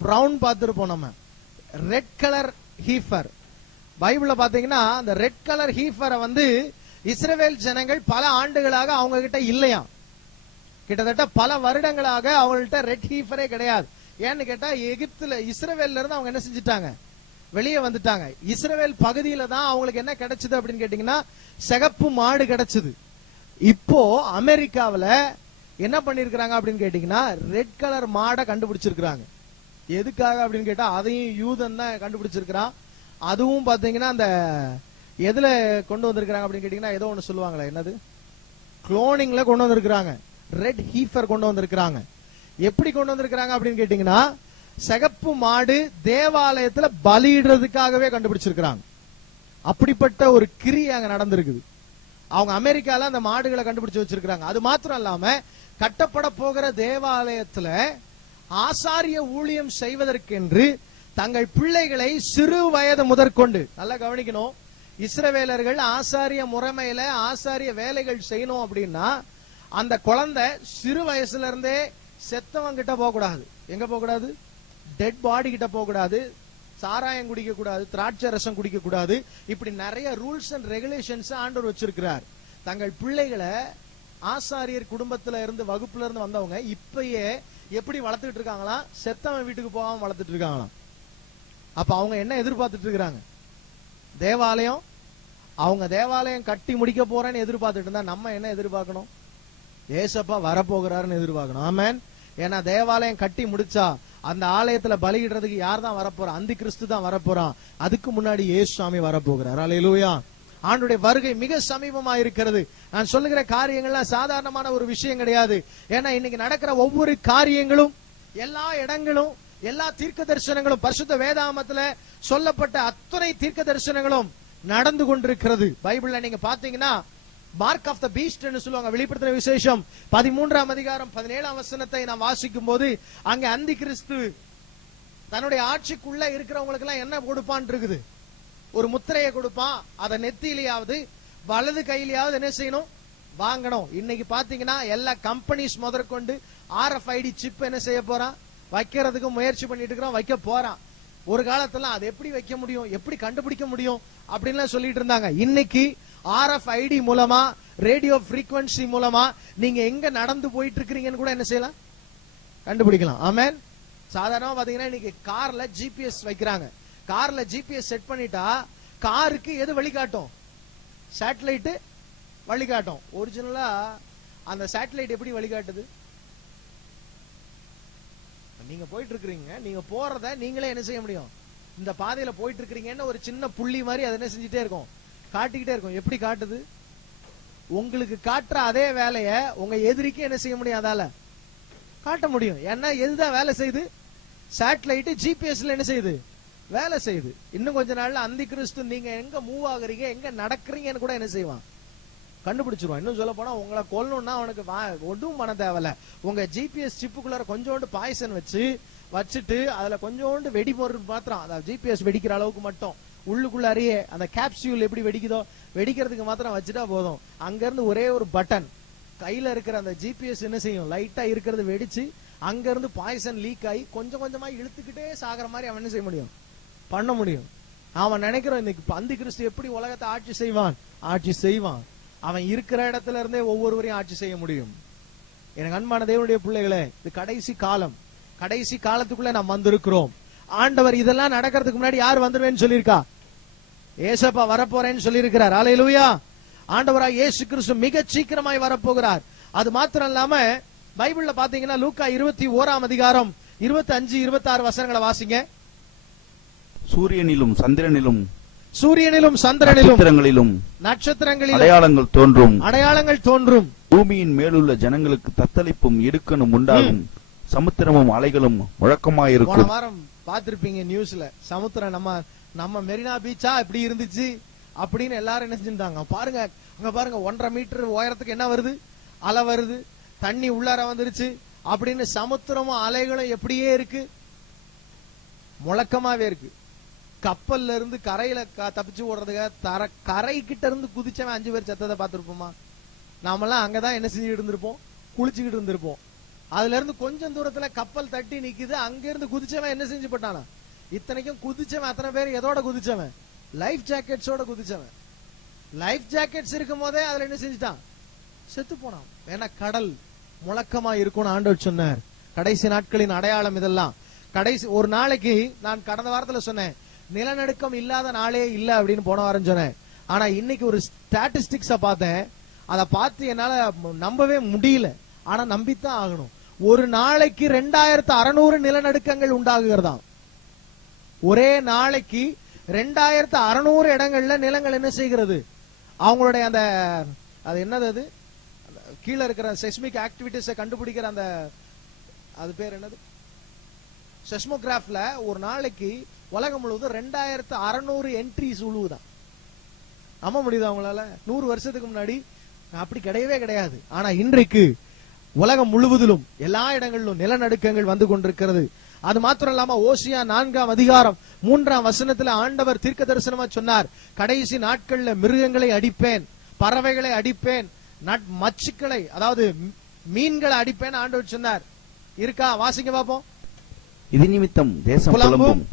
பிரவுன் பார்த்திருப்போம் நம்ம. Red colour heifer. பைபிள்ல பாத்தீங்கன்னா அந்த ரெட் கலர் ஹீஃபரை வந்து இஸ்ரவேல் ஜனங்கள் பல ஆண்டுகளாக அவங்க கிட்ட இல்லையா. கிட்டத்தட்ட பல வருடங்களாக அவங்கள்ட்ட ரெட் ஹீஃபரே கிடையாது. ஏன்னு கேட்டா எகிப்துல இஸ்ரவேல்ல இருந்து அவங்க என்ன செஞ்சுட்டாங்க? வெளியே வந்துட்டாங்க. இஸ்ரவேல் பகுதியில தான் அவங்களுக்கு என்ன கிடைச்சது அப்படின்னு கேட்டீங்கன்னா, சிகப்பு மாடு கிடைச்சது. இப்போ அமெரிக்காவில என்ன பண்ணிருக்காங்க அப்படின்னு கேட்டீங்கன்னா, ரெட் கலர் மாடை கண்டுபிடிச்சிருக்காங்க. எதுக்காக அப்படின்னு கேட்டா, அதையும் யூதன் தான் கண்டுபிடிச்சிருக்கான். அதுவும் பாத்தீங்கன்னா அந்த எதுல கொண்டு வந்திருக்காங்க அப்படின்னு கேட்டீங்கன்னா, ஏதோ ஒண்ணு சொல்லுவாங்களே, என்னது, குளோனிங்ல கொண்டு வந்திருக்காங்க. ரெட் ஹீஃபர் கொண்டு வந்திருக்காங்க. எப்படி கொண்டு வந்திருக்காங்க அப்படின்னு கேட்டீங்கன்னா, சிகப்பு மாடு தேவாலயத்துல பலியிடுறதுக்காகவே கண்டுபிடிச்சிருக்காங்க. அப்படிப்பட்ட ஒரு கிரியை அங்க நடந்திருக்குது. அவங்க அமெரிக்கால அந்த மாடுகளை கண்டுபிடிச்சு வச்சிருக்காங்க. அது மாத்திரம் இல்லாம கட்டப்பட போகிற தேவாலயத்துல ஆசாரிய ஊழியம் செய்வதற்கென்று தங்கள் பிள்ளைகளை சிறு வயது முதற்கொண்டு, நல்லா கவனிக்கணும், இஸ்ரவேலர்கள் ஆசாரிய முறைமையில ஆசாரிய வேலைகள் செய்யணும் அப்படின்னா அந்த குழந்தை சிறு வயசுல இருந்தே செத்தவன் கிட்ட போக கூடாது. எங்க போக கூடாது? டெட் பாடி கிட்ட போக கூடாது. சாராயம் குடிக்க கூடாது, திராட்சை ரசம் குடிக்க கூடாது. இப்படி நிறைய ரூல்ஸ் அண்ட் ரெகுலேஷன்ஸ் ஆண்டவர் வச்சிருக்கிறார். தங்கள் பிள்ளைகளை ஆசாரியர் குடும்பத்துல இருந்து வகுப்புல இருந்து வந்தவங்க இப்பயே எப்படி வளர்த்துட்டு இருக்காங்களா? செத்தவன் வீட்டுக்கு போகாம வளர்த்துட்டு இருக்காங்களாம். அப்ப அவங்க என்ன எதிர்பார்த்துட்டு இருக்காங்க? தேவாலயம். அவங்க தேவாலயம் கட்டி முடிக்க போறேன்னு எதிர்பார்த்துட்டு இருந்தா நம்ம என்ன எதிர்பார்க்கணும்? ஏசப்பா வரப்போகிறாருன்னு எதிர்பார்க்கணும். ஆமென். ஏன்னா தேவாலயம் கட்டி முடிச்சா அந்த ஆலயத்துல பலியிடுறதுக்கு யார் தான் வரப்போறா? அந்தி கிறிஸ்து தான் வரப்போறான். அதுக்கு முன்னாடி இயேசு சாமி வரப்போகிறார். அல்லேலூயா. ஆண்டுடைய வருகை மிக சமீபமா இருக்கிறது. நான் சொல்லுகிற காரியங்கள்லாம் சாதாரணமான ஒரு விஷயம் கிடையாது. ஏன்னா இன்னைக்கு நடக்கிற ஒவ்வொரு காரியங்களும், எல்லா இடங்களும் எல்லா தீர்க்க தரிசனங்களும் பரிசுத்த வேதாகமத்துல சொல்லப்பட்ட அத்தனை தீர்க்க தரிசனங்களும் நடந்து கொண்டிருக்கிறது. பைபிள்ல நீங்க பாத்தீங்கன்னா மார்க் ஆஃப் த பீஸ்ட் என்று சொல்லுவாங்க. வெளிப்படுத்தின விசேஷம் 13ஆம் அதிகாரம் 17ஆம் வசனத்தை நாம் வாசிக்கும் போது அங்க அந்தி கிறிஸ்து தன்னுடைய ஆட்சிக்குள்ள இருக்கிறவங்களுக்கு எல்லாம் என்ன கொடுப்பான் இருக்குது, ஒரு முத்திரையை கொடுப்பான். அதை நெத்தியிலேயாவது வலது கையிலேயாவது என்ன செய்யணும், வாங்கணும். இன்னைக்கு பாத்தீங்கன்னா எல்லா கம்பெனிஸ் முதற்கொண்டு RFID சிப் என்ன செய்ய போறான், வைக்கிறதுக்கு முயற்சி பண்ணிட்டு இருக்கிறோம், வைக்க போறான். ஒரு காலத்துல அது எப்படி வைக்க முடியும், எப்படி கண்டுபிடிக்க முடியும் அப்படின்னு சொல்லிட்டு இருந்தாங்க. இன்னைக்கு RFID மூலமா, ரேடியோ frequency மூலமா நீங்க எங்க நடந்து போயிட்டு இருக்கிறீங்கன்னு கூட என்ன செய்யலாம், கண்டுபிடிக்கலாம். ஆமென். சாதாரணமா பாத்தீங்கன்னா இன்னைக்கு கார்ல GPS வைக்கிறாங்க. கார்ல GPS செட் பண்ணிட்டா காருக்கு எது வழிகாட்டும், சேட்டலைட் வழிகாட்டும். ஒரிஜினலா அந்த சேட்டலைட் எப்படி வழிகாட்டுது, நீங்க போயிட்டு இருக்கிறீங்க, நீங்க போறத நீங்களே என்ன செய்ய முடியும், இந்த பாதையில போயிட்டு இருக்கிறீங்கன்னு ஒரு சின்ன புள்ளி மாதிரி அதை என்ன செஞ்சுட்டே இருக்கும், காட்டிக்கிட்டே இருக்கும். எப்படி காட்டுது, உங்களுக்கு காட்டுற அதே வேலைய உங்க எதிரிக்கு என்ன செய்ய முடியும், அதால காட்ட முடியும். ஏன்னா எதுதான் வேலை செய்யுது, சேட்டலைட் ஜிபிஎஸ்ல என்ன செய்யுது, வேலை செய்யுது. இன்னும் கொஞ்ச நாள்ல அந்தி கிறிஸ்து நீங்க எங்க மூவ் ஆகுறீங்க, எங்க நடக்கிறீங்கன்னு கூட என்ன செய்வான், கண்டுபிடிச்சிருவான். இன்னும் சொல்ல போனா உங்களை கொல்லணும்னா அவனுக்கு ஒன்றும் பண்ண தேவையில்ல. உங்க ஜிபிஎஸ் சிப்புக்குள்ளார கொஞ்சோண்டு பாய்சன் வச்சுட்டு அதுல கொஞ்சோண்டு வெடி பொருள் மாத்திரம், அதாவது ஜிபிஎஸ் வெடிக்கிற அளவுக்கு மட்டும் உள்ளுக்குள்ளாரியே அந்த கேப்சியூல் எப்படி வெடிக்குதோ வெடிக்கிறதுக்கு மாத்திரம் வச்சுட்டா போதும். அங்க இருந்து ஒரே ஒரு பட்டன், கையில இருக்கிற அந்த ஜிபிஎஸ் என்ன செய்யும், லைட்டா இருக்கிறது வெடிச்சு அங்க இருந்து பாய்சன் லீக் ஆகி கொஞ்சம் கொஞ்சமா இழுத்துக்கிட்டே சாகிற மாதிரி அவன் என்ன செய்ய முடியும், பண்ண முடியும். அவன் நினைக்கிறான் இன்னைக்கு அந்தி கிறிஸ்து எப்படி உலகத்தை ஆட்சி செய்வான், ஆட்சி செய்வான். அவன் இருக்கிற இடத்துல இருந்தே ஒவ்வொருவரையும் ஆட்சி செய்ய முடியும். எனக்கு அன்பான தேவனுடைய பிள்ளைகளே, இது கடைசி காலம், கடைசி காலத்துக்குள்ள நாம் வந்திருக்கிறோம். ஆண்டவர் இதெல்லாம் நடக்கிறதுக்கு முன்னாடி யார் வந்துருவேன்னு சொல்லியிருக்கா, ஏசப்பா வரப்போறேன்னு சொல்லி இருக்கிறார். அல்லேலூயா. ஆண்டவராக இயேசு கிறிஸ்து மிக சீக்கிரமாய் வரப்போகிறார். அது மாத்திரம் இல்லாம பைபிள்ல பாத்தீங்கன்னா லூக்கா 21ஆம் அதிகாரம் 25, 26 வசனங்களை வாசிங்க. சூரியனிலும் சந்திரனிலும் நட்சத்திரங்களிலும் அடையாளங்கள் தோன்றும். பூமியின் மேலுள்ள ஜனங்களுக்கு தத்தளிப்பும் இடுக்கணும் உண்டாகும். சமுத்திரமும் அலைகளும் முழக்கமாயிருக்கும். போன வாரம் பாத்திருப்பீங்க நியூஸ்ல, சமுத்திரம் நம்ம மெரினா பீச்சா இப்படி இருந்துச்சு அப்படின்னு எல்லாரும் என்ன செஞ்சிருந்தாங்க. பாருங்க அங்க பாருங்க 1.5 மீட்டர் உயரத்துக்கு என்ன வருது, அலை வருது, தண்ணி உள்ளார வந்துருச்சு அப்படின்னு. சமுத்திரமும் அலைகளும் எப்படியே இருக்கு, முழக்கமாவே இருக்கு. கப்பல்ல இருந்து கரையில தப்பிச்சு ஓடுறதுக்கு கரை கிட்ட இருந்து குதிச்சவன் 5 பேர் செத்ததை பார்த்திருப்போமா? நாமெல்லாம் அங்கதான் என்ன செஞ்சுட்டு இருந்திருப்போம், குளிச்சுக்கிட்டு இருந்திருப்போம். அதுல இருந்து கொஞ்சம் தூரத்துல கப்பல் தட்டி நிக்குது, அங்க இருந்து குதிச்சவன் என்ன செஞ்சு போட்டானா? இத்தனைக்கும் குதிச்சவன் அத்தனை பேர் எதோட குதிச்சவன், லைஃப் ஜாக்கெட்ஸோட குதிச்சவன். லைஃப் ஜாக்கெட்ஸ் இருக்கும் போதே அதுல என்ன செஞ்சுட்டான், செத்து போனான். ஏன்னா கடல் முழக்கமா இருக்கும்னு ஆண்டவர் சொன்னார். கடைசி நாட்களின் அடையாளம் இதெல்லாம். கடைசி ஒரு நாளைக்கு நான் கடந்த வாரத்துல சொன்னேன், நிலநடுக்கம் இல்லாத நாளே இல்ல அப்படின்னு போன வாரம் சொன்னேன். ஆனா இன்னைக்கு ஒரு ஸ்டாட்டிஸ்டிக்ஸ பார்த்தேன், அதை பார்த்து என்னால நம்பவே முடியல. ஆனா நம்பித்தான் ஆகணும். ஒரு நாளைக்கு 2600 நிலநடுக்கங்கள் உண்டாகுகிறதாம். ஒரே நாளைக்கு 2600 இடங்கள்ல நிலங்கள் என்ன செய்கிறது, அவங்களுடைய அந்த அது என்னது, அது கீழே இருக்கிற செஸ்மிக் ஆக்டிவிட்டிஸை கண்டுபிடிக்கிற அந்த அது பேர் என்னது, செஸ்மோகிராஃப்ல ஒரு நாளைக்கு உலகம் முழுவதும் 2600 என்ட்ரிஸ் உழுவுதான். நம்ப முடியுதா அவங்களால? 100 வருஷத்துக்கு முன்னாடி அப்படி கிடையவே கிடையாது. ஆனா இன்றைக்கு உலகம் முழுவதிலும் எல்லா இடங்களிலும் நிலநடுக்கங்கள் வந்து கொண்டிருக்கிறது. அது மாத்திரம் இல்லாம ஓசியா 4ஆம் அதிகாரம் 3ஆம் வசனத்துல ஆண்டவர் தீர்க்க தரிசனமா சொன்னார், கடைசி நாட்கள்ல மிருகங்களை அடிப்பேன், பறவைகளை அடிப்பேன், மச்சுக்களை அதாவது மீன்களை அடிப்பேன் ஆண்டவர் சொன்னார். இருக்கா? வாசிங்க பாப்போம். இது நிமித்தம் தேசம் புலம்பும்,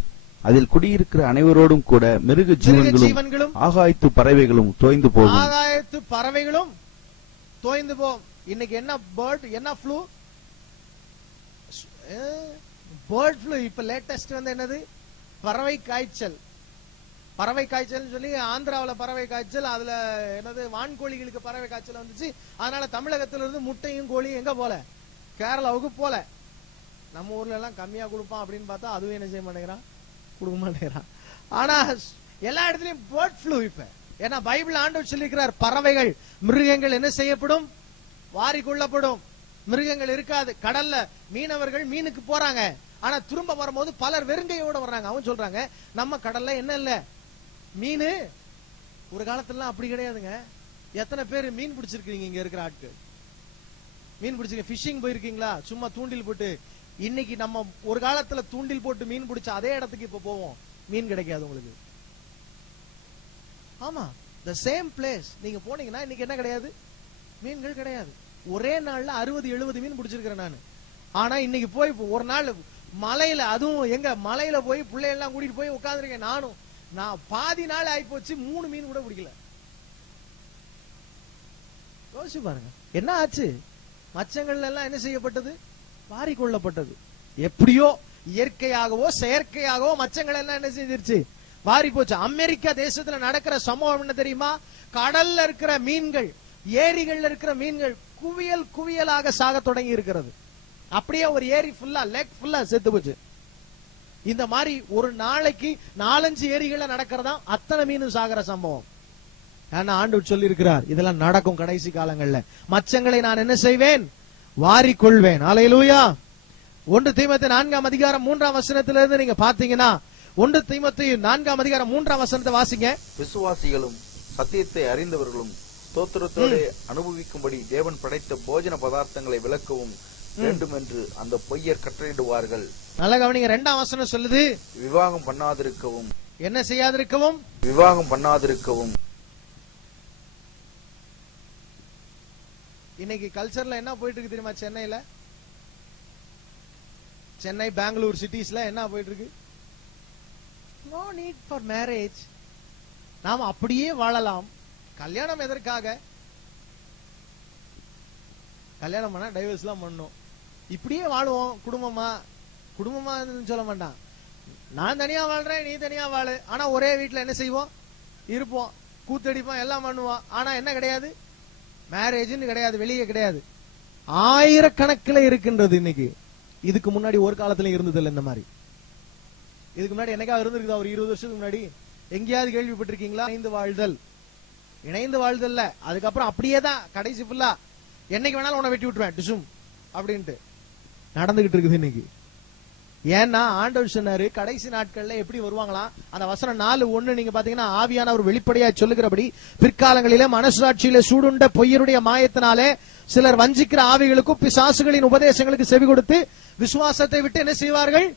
அதில் குடியிருக்கிற அனைவரோடும் கூட மிருக ஜீவன்களும் ஆகாயத்து பறவைகளும் தோய்ந்து போகும். ஆகாயத்து பறவைகளும் தோய்ந்து போகும். இன்னைக்கு என்ன பேர்ட், என்ன ஃப்ளூ, பேர்ட் ஃப்ளூ. இப்ப லேட்டஸ்ட் வந்து என்னது, பறவை காய்ச்சல். பறவை காய்ச்சல் சொல்லி ஆந்திராவில் பறவை காய்ச்சல், அதுல என்னது வான்கோழிகளுக்கு பறவை காய்ச்சல் வந்துச்சு. அதனால தமிழகத்துல இருந்து முட்டையும் கோழியும் எங்க போல, கேரளாவுக்கு போல. நம்ம ஊர்ல எல்லாம் கம்மியா கொடுப்பான் அப்படின்னு பார்த்தா அதுவும் என்ன செய்ய மாட்டேங்கிறான், கொடுக்க மாட்டேங்கிறான். ஆனா எல்லா இடத்துலயும் பேர்ட் ஃப்ளூ. இப்ப ஏன்னா பைபிள் ஆண்டவர் சொல்லியிருக்கிறார், பறவைகள் மிருகங்கள் என்ன செய்யப்படும், வாரி கொள்ளப்படும். மிருகங்கள் இருக்காது. கடல்ல மீனவர்கள் மீனுக்கு போறாங்க, ஆனா திரும்ப வரும்போது பலர் வெறுங்கையோட வர்றாங்க. அவன் சொல்றாங்க, நம்ம கடல்ல என்ன இல்ல மீன். ஒரு காலத்துல அப்படி கிடையாதுங்க. எத்தனை பேர் மீன் பிடிச்சிருக்கீங்க? இங்க இருக்கிற ஆட்கள் மீன் பிடிச்சிருக்கீங்க? பிஷிங் போயிருக்கீங்களா? சும்மா தூண்டில் போட்டு. இன்னைக்கு நம்ம ஒரு காலத்துல தூண்டில் போட்டு மீன் பிடிச்ச அதே இடத்துக்கு இப்ப போவோம், மீன் கிடைக்காது உங்களுக்கு. ஆமா, the same place நீங்க போனீங்கன்னா இன்னைக்கு என்ன கிடையாது? மீன்கள் கிடையாது. ஒரே நாள்ல 60-70 மீன் பிடிச்சிருக்கிறேன் நான். ஆனா இன்னைக்கு போய் ஒரு நாள் மலையில, அதுவும் எங்க மலையில போய் பிள்ளையெல்லாம் கூட்டிட்டு போய் உட்கார்ந்துருக்கேன். நான் பாதி நாள் ஆயிப்போச்சு, 3 மீன் கூட பிடிக்கல. யோசிச்சு பாருங்க என்ன ஆச்சு. மச்சங்கள் எல்லாம் என்ன செய்யப்பட்டது? வாரி கொள்ளப்பட்டது. எப்படியோ இயற்கையாகவோ செயற்கையாகவோ மச்சங்கள் எல்லாம் என்ன செஞ்சிருச்சு? வாரி போச்சு. அமெரிக்கா தேசத்துல நடக்கிற சம்பவம் என்ன தெரியுமா? கடல்ல இருக்கிற மீன்கள், ஏரிகள்ல இருக்கிற மீன்கள் குவியல் குவியலாக சாக தொடங்கி இருக்கிறது. அப்படியே ஒரு ஏரி ஃபுல்லா, லேக் ஃபுல்லா செத்து போச்சு. இந்த மாதிரி ஒரு நாளைக்கு 4-5 ஏரிகள்ல நடக்கிறதா அத்தனை மீன் சாகிற சம்பவம். ஏன்னா ஆண்டவர் சொல்லி இருக்கிறார், இதெல்லாம் நடக்கும் கடைசி காலங்கள்ல. மச்சங்களை நான் என்ன செய்வேன்? வாரிக்கொள்வேன். அல்லேலூயா. 1 தீமோத்தேயு 4ஆம் அதிகாரம் 3ஆம் வசனத்திலிருந்து நீங்க பாத்தீங்கன்னா, 1 தீமோத்தேயு 4ஆம் அதிகாரம் 3ஆம் வசனத்தை வாசிங்க. விசுவாசிகளும் சத்தியத்தை அறிந்தவர்களும் ஸ்தோத்திரத்தோடு அனுபவிக்கும்படி தேவன் படைத்த போஜன பதார்த்தங்களை விளக்கவும் வேண்டும் என்று அந்த பொய்யர் கட்டளையிடுவார்கள். நல்ல கவனிங்க, 2ஆம் வசனம் சொல்லுது, விவாகம் பண்ணாதிருக்கவும். என்ன செய்யாதிருக்கவும்? விவாகம் பண்ணாதிருக்கவும். இன்னைக்கு கல்ச்சர்ல என்ன போயிட்டு இருக்கு தெரியுமா? சென்னையில, சென்னை, பெங்களூர் சிட்டிஸ்ல என்ன போயிட்டு இருக்கு? No need for marriage. நாம அப்படியே வாழலாம். கல்யாணம் எதற்காக? கல்யாணம் பண்ணா டைவர்ஸ் எல்லாம் பண்ணும். இப்படியே வாழுவோம் குடும்பமா. குடும்பமா சொல்ல மாட்டான், நான் தனியா வாழ்றேன், நீ தனியா வாழு. ஆனா ஒரே வீட்டுல என்ன செய்வோம்? இருப்போம், கூத்தடிப்போம், எல்லாம் பண்ணுவோம். ஆனா என்ன கிடையாது? மேரேஜ்னு கிடையாது, வெளியே கிடையாது. ஆயிரக்கணக்கில் இருக்கின்றது இன்னைக்கு. இதுக்கு முன்னாடி ஒரு காலத்துல இருந்தது இல்ல இந்த மாதிரி. இதுக்கு முன்னாடி என்னைக்காவது இருந்திருக்குதா? ஒரு 20 வருஷத்துக்கு முன்னாடி எங்கேயாவது கேள்விப்பட்டிருக்கீங்களா? இணைந்து வாழ்தல். அதுக்கப்புறம் அப்படியே தான் கடைசி ஃபுல்லா என்னைக்கு வேணாலும் உன்னை வெட்டி விட்டுருவேன் டிசும் அப்படின்ட்டு நடந்துகிட்டு இருக்குது இன்னைக்கு. ஏன்னா ஆண்டவர் சொன்னாரு கடைசி நாட்கள்ல எப்படி வருவாங்களாம். அந்த வசனம் 4:1 நீங்க பாத்தீங்கன்னா, ஆவியானவர் வெளிப்படையா சொல்லுகிறபடி, பிற்காலங்களிலே மனசாட்சியில சூடுண்ட பொய்யருடைய மாயத்தினாலே சிலர் வஞ்சிக்கிற ஆவிகளுக்கும் பிசாசுகளின் உபதேசங்களுக்கு செவி கொடுத்து விசுவாசத்தை விட்டு என்ன செய்வார்கள்?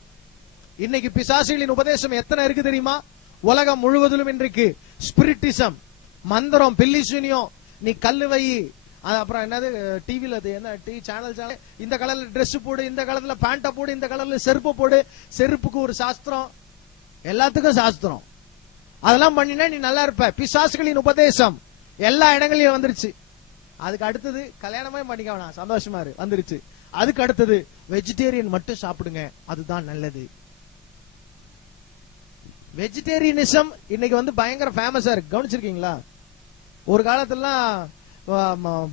இன்னைக்கு பிசாசுகளின் உபதேசம் எத்தனை இருக்கு தெரியுமா? உலகம் முழுவதிலும் இன்றைக்கு ஸ்பிரிட்டிசம், மந்திரம், பில்லிசூனியம், நீ கல்லு வை, அப்புறம் என்னது டிவில என்ன சேனல், இந்த கலர்ல டிரெஸ் போடு, இந்த கலர்ல பேண்ட போடு, இந்த கலர்ல செருப்பு போடு, செருப்புக்கு ஒரு சாஸ்திரம், எல்லாத்துக்கும் சாஸ்திரம். அதெல்லாம் பண்ணினா நீ நல்லா இருப்ப. பிசாசுகளின் உபதேசம் எல்லா இடங்களையும் வந்துருச்சு. அதுக்கு அடுத்தது கல்யாணமே பண்ணிக்க வேணாம், சந்தோஷமா இரு, வந்துருச்சு. அதுக்கு அடுத்தது வெஜிடேரியன் மட்டும் சாப்பிடுங்க, அதுதான் நல்லது. வெஜிடேரியனிசம் இன்னைக்கு வந்து பயங்கர ஃபேமஸா இருக்கு. கவனிச்சிருக்கீங்களா? ஒரு காலத்துலாம்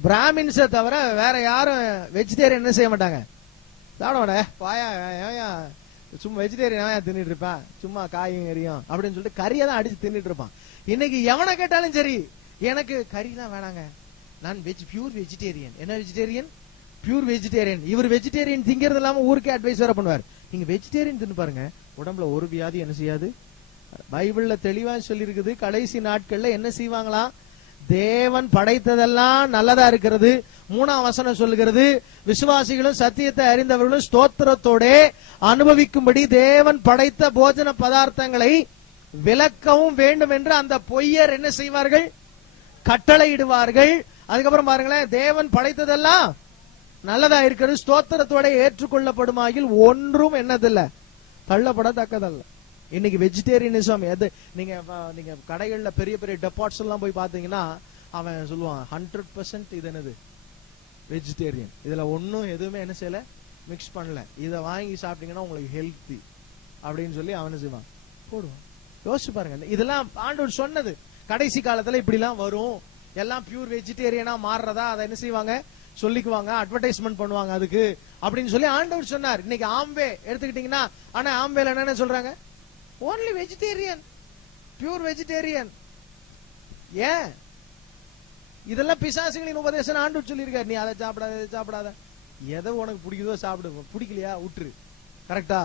பிராமின்ஸை தவிர வேற யாரும் வெஜிடேரியன் என்ன செய்ய மாட்டாங்க, சாப்பிட பாயா சும்மா வெஜிடேரியன் தின்னுட்டு இருப்பான், சும்மா காயும் கறியும் அப்படின்னு சொல்லிட்டு கறியை தான் அடிச்சு தின்னுட்டு இருப்பான். இன்னைக்கு எவனை கேட்டாலும் சரி, எனக்கு கறி தான் வேணாங்க, நான் பியூர் வெஜிடேரியன். என்ன வெஜிடேரியன்? Pure vegetarian. இவர் வெஜிடேரியன் திங்கிறது இல்லாம ஊருக்கே அட்வைஸ் வேற பண்ணுவார், நீங்க வெஜிடேரியன் தின்னு பாருங்க, உடம்புல ஒரு வியாதி என்ன செய்யாது. பைபிள்ல தெளிவா சொல்லி இருக்குது, கடைசி நாட்கள்ல என்ன செய்வாங்களாம்? தேவன் படைத்ததெல்லாம் நல்லதா இருக்கிறது. 3ஆம் வசனம் சொல்லுகிறது, விசுவாசிகளும் சத்தியத்தை அறிந்தவர்களும் ஸ்தோத்திரத்தோட அனுபவிக்கும்படி தேவன் படைத்த போஜன பதார்த்தங்களை விளக்கவும் வேண்டும் என்று அந்த பொய்யர் என்ன செய்வார்கள்? கட்டளையிடுவார்கள். அதுக்கப்புறம் பாருங்களேன், தேவன் படைத்ததெல்லாம் நல்லதா இருக்கிறது, ஸ்தோத்திரத்தோட ஏற்றுக்கொள்ளப்படுமாகில் ஒன்றும் என்னதில்ல, தள்ளப்படத்தக்கதல்ல. இன்னைக்கு வெஜிடேரியனிசம் எது? நீங்க கடைகள்ல பெரிய பெரிய டெபாட்ஸ் எல்லாம் போய் பாத்தீங்கன்னா அவன் சொல்லுவான் 100% இது என்னது வெஜிடேரியன், இதுல ஒன்னும் எதுவுமே என்ன செய்யல, மிக்ஸ் பண்ணல, இத வாங்கி சாப்பிட்டீங்கன்னா உங்களுக்கு ஹெல்த்தி அப்படின்னு சொல்லி அவன் செய்வான், போடுவான். யோசிச்சு பாருங்க, இதெல்லாம் ஆண்டவர் சொன்னது. கடைசி காலத்துல இப்படி எல்லாம் வரும், எல்லாம் பியூர் வெஜிடேரியனா மாறுறதா அதை என்ன செய்வாங்க, சொல்லிக்குவாங்க, அட்வர்டைஸ்மெண்ட் பண்ணுவாங்க அதுக்கு அப்படின்னு சொல்லி ஆண்டவர் சொன்னார். இன்னைக்கு ஆம்பே எடுத்துக்கிட்டீங்கன்னா, ஆனா ஆம்பேல என்ன சொல்றாங்க? only vegetarian, pure vegetarian. ஏன்? இதெல்லாம் பிசாசுகளின் உபதேசம். ஆண்டவர் சொல்லியிருக்காரு, நீ அதை சாப்பிடாத, சாப்பிடாத. எதை உனக்கு பிடிக்குதோ சாப்பிடு, பிடிக்கலையா விட்டுரு. கரெக்டா?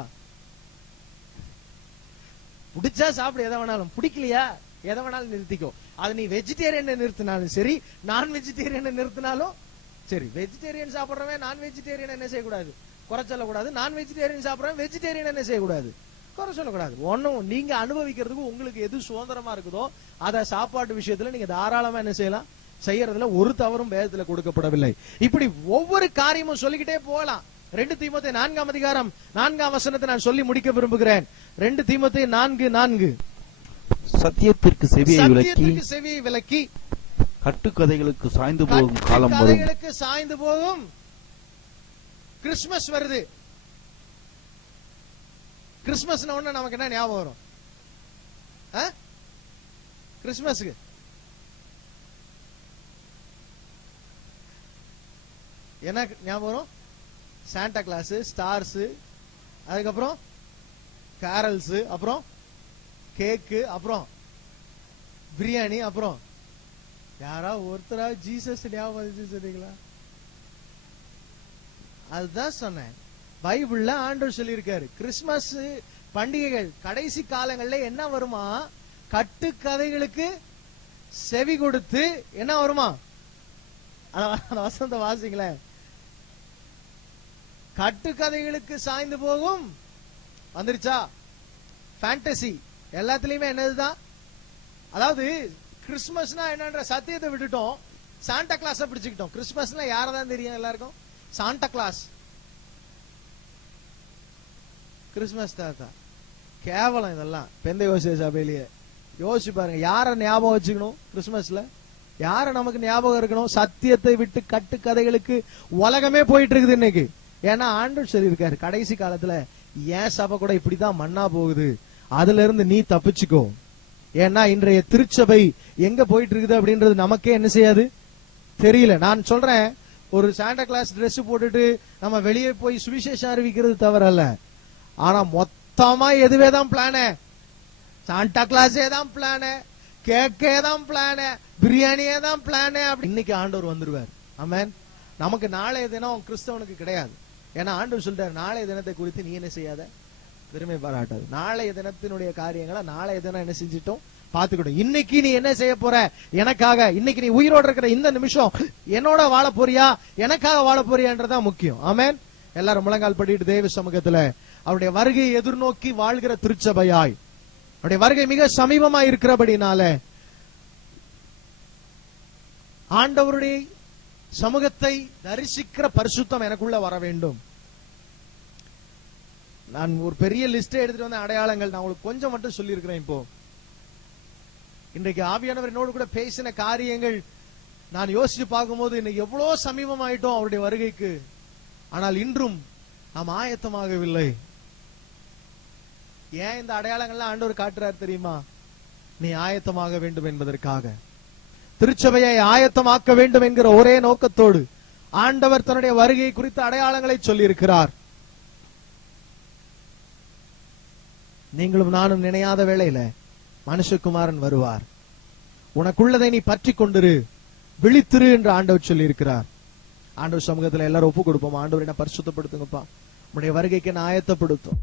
பிடிச்சா சாப்பிடு, எதை வேணாலும். பிடிக்கலையா எதை வேணாலும் நிறுத்திக்கோ. அது நீ வெஜிடேரியன் நிறுத்தினாலும் சரி, நான் வெஜிடேரியன் நிறுத்தினாலும் சரி. வெஜிடேரியன் சாப்பிடுறவன் நான் வெஜிடேரியன் என்ன செய்யக்கூடாது, குறை சொல்லக்கூடாது. நான் வெஜிடேரியன் சாப்பிடுறவன் வெஜிடேரியன் என்ன செய்யக்கூடாது, குறை சொல்லக்கூடாது. ஒன்னும் நீங்க அனுபவிக்கிறதுக்கு உங்களுக்கு எது சுதந்திரமா இருக்குதோ அத சாப்பாட்டு விஷயத்துல நீங்க தாராளமா என்ன செய்யலாம், செய்யறதுல ஒரு தவறும் வேதத்துல கொடுக்கப்படவில்லை. இப்படி ஒவ்வொரு காரியமும் சொல்லிக்கிட்டே போகலாம். 2 தீமோத்தேயு 4ஆம் அதிகாரம் 4ஆம் வசனத்தை நான் சொல்லி முடிக்க விரும்புகிறேன். 2 தீமோத்தேயு 4:4. சத்தியத்திற்கு செவியை விலக்கி கட்டுக்கதைகளுக்கு சாய்ந்து போகும் காலம் வரும். கதைகளுக்கு சாய்ந்து போகும். கிறிஸ்துமஸ் வருது. கிறிஸ்துமஸ்ன உடனே நமக்கு என்ன ஞாபகம் வரும்? கிறிஸ்துமஸ்க்கு என்ன ஞாபகம் வரும்? சாண்டா கிளாஸ், ஸ்டார்ஸ், அதுக்கப்புறம் கேரல்ஸ், அப்புறம் கேக்கு, அப்புறம் பிரியாணி, அப்புறம் யாரா ஒருத்தரா ஜீசஸ் ஞாபகம் சொன்னீங்களா? அதுதான் சொன்னேன். பைபிள்ல ஆண்டவர் சொல்லி இருக்காரு, கிறிஸ்துமஸ் பண்டிகைகள் கடைசி காலங்கள்ல என்ன வருமா, கட்டு கதைகளுக்கு செவி கொடுத்து என்ன வருமா? வசந்த வாசிங்களேன். கட்டு கதைகளுக்கு சாய்ந்து போகும். வந்துருச்சா? ஃபேண்டசி எல்லாத்துலயுமே என்னதுதான். அதாவது கிறிஸ்துமஸ்னா என்னன்ற சத்தியத்தை விட்டுட்டோம், சாண்டா கிளாஸ பிடிச்சுக்கிட்டோம். கிறிஸ்துமஸ்னா யாரதான் தெரியும் எல்லாருக்கும்? சாண்டா கிளாஸ், கிறிஸ்துமஸ் தாத்தா. கேவலம் இதெல்லாம். பெந்தைகோஸ்தே சபையிலேயே யோசிச்சு பாருங்க, யார ஞாபகம் வச்சுக்கணும் கிறிஸ்துமஸ்ல? யார நமக்கு ஞாபகம் இருக்கணும்? சத்தியத்தை விட்டு கட்டு கதைகளுக்கு உலகமே போயிட்டு இருக்குது இன்னைக்கு. ஏன்னா ஆண்டவர் சொல்லி இருக்காரு, கடைசி காலத்துல ஏன் சபை கூட இப்படிதான் மண்ணா போகுது, அதுல இருந்து நீ தப்பிச்சுக்கோ. ஏன்னா இன்றைய திருச்சபை எங்க போயிட்டு இருக்குது அப்படின்றது நமக்கே என்ன செய்யாது, தெரியல. நான் சொல்றேன், ஒரு சாண்டா கிளாஸ் டிரெஸ் போட்டுட்டு நம்ம வெளியே போய் சுவிசேஷம் அறிவிக்கிறது தவறல்ல. ஆனா மொத்தமா எதுவே தான் பிளானு, சாண்டா கிளாஸே தான் பிளானு, கேக்கே தான் பிளானு, பிரியாணியே தான் பிளானு. அப்படி இன்னைக்கு ஆண்டவர் வந்துருவார். ஆமென். நமக்கு நாளைய தினம் கிறிஸ்தவனுக்கு கிடையாது. ஏன்னா ஆண்டவர் சொல்றாரு, நாளைய தினத்தை குறித்து நீ என்ன செய்யாத, பெருமை பாராட்டாது. நாளைய தினத்தினுடைய காரியங்களை நாளைய தினம் என்ன செஞ்சிட்டோம் பாத்துக்கிட்டோம். இன்னைக்கு நீ என்ன செய்ய போற எனக்காக? இன்னைக்கு நீ உயிரோட இருக்கிற இந்த நிமிஷம் என்னோட வாழ போறியா, எனக்காக வாழ போறியான்றதான் முக்கியம். ஆமென். எல்லாரும் முழங்கால் படிட்டு தேவ சமூகத்துல அவருடைய வருகையை எதிர்நோக்கி வாழ்கிற திருச்சபையாய், அவருடைய வருகை மிக சமீபமா இருக்கிறபடினால ஆண்டவருடைய சமூகத்தை தரிசிக்கிற பரிசுத்தம் எனக்குள்ள வர வேண்டும். நான் ஒரு பெரிய லிஸ்ட் எடுத்துட்டு வந்த அடையாளங்கள் நான் உங்களுக்கு கொஞ்சம் மட்டும் சொல்லி இருக்கிறேன். இப்போ இன்றைக்கு ஆவியானவர் என்னோடு கூட பேசின காரியங்கள் நான் யோசிச்சு பார்க்கும்போது இன்னைக்கு எவ்வளவு சமீபமாயிட்டோம் அவருடைய வருகைக்கு. ஆனால் இன்றும் நாம் ஆயத்தமாகவில்லை. ஏன் இந்த அடையாளங்கள்லாம் ஆண்டவர் காட்டுறார் தெரியுமா? நீ ஆயத்தமாக வேண்டும் என்பதற்காக. திருச்சபையை ஆயத்தமாக்க வேண்டும் என்கிற ஒரே நோக்கத்தோடு ஆண்டவர் தன்னுடைய வருகை குறித்த அடையாளங்களை சொல்லி இருக்கிறார். நீங்களும் நானும் நினையாத வேளையில மனுஷகுமாரன் வருவார். உனக்குள்ளதை நீ பற்றி கொண்டிரு, விழித்திரு என்று ஆண்டவர் சொல்லி இருக்கிறார். ஆண்டவர் சமூகத்துல எல்லாரும் ஒப்பு கொடுப்போம். ஆண்டவர் என்ன பரிசுத்தப்படுத்துங்கப்பா, உன்னுடைய வருகைக்கு என்ன ஆயத்தப்படுத்தும்.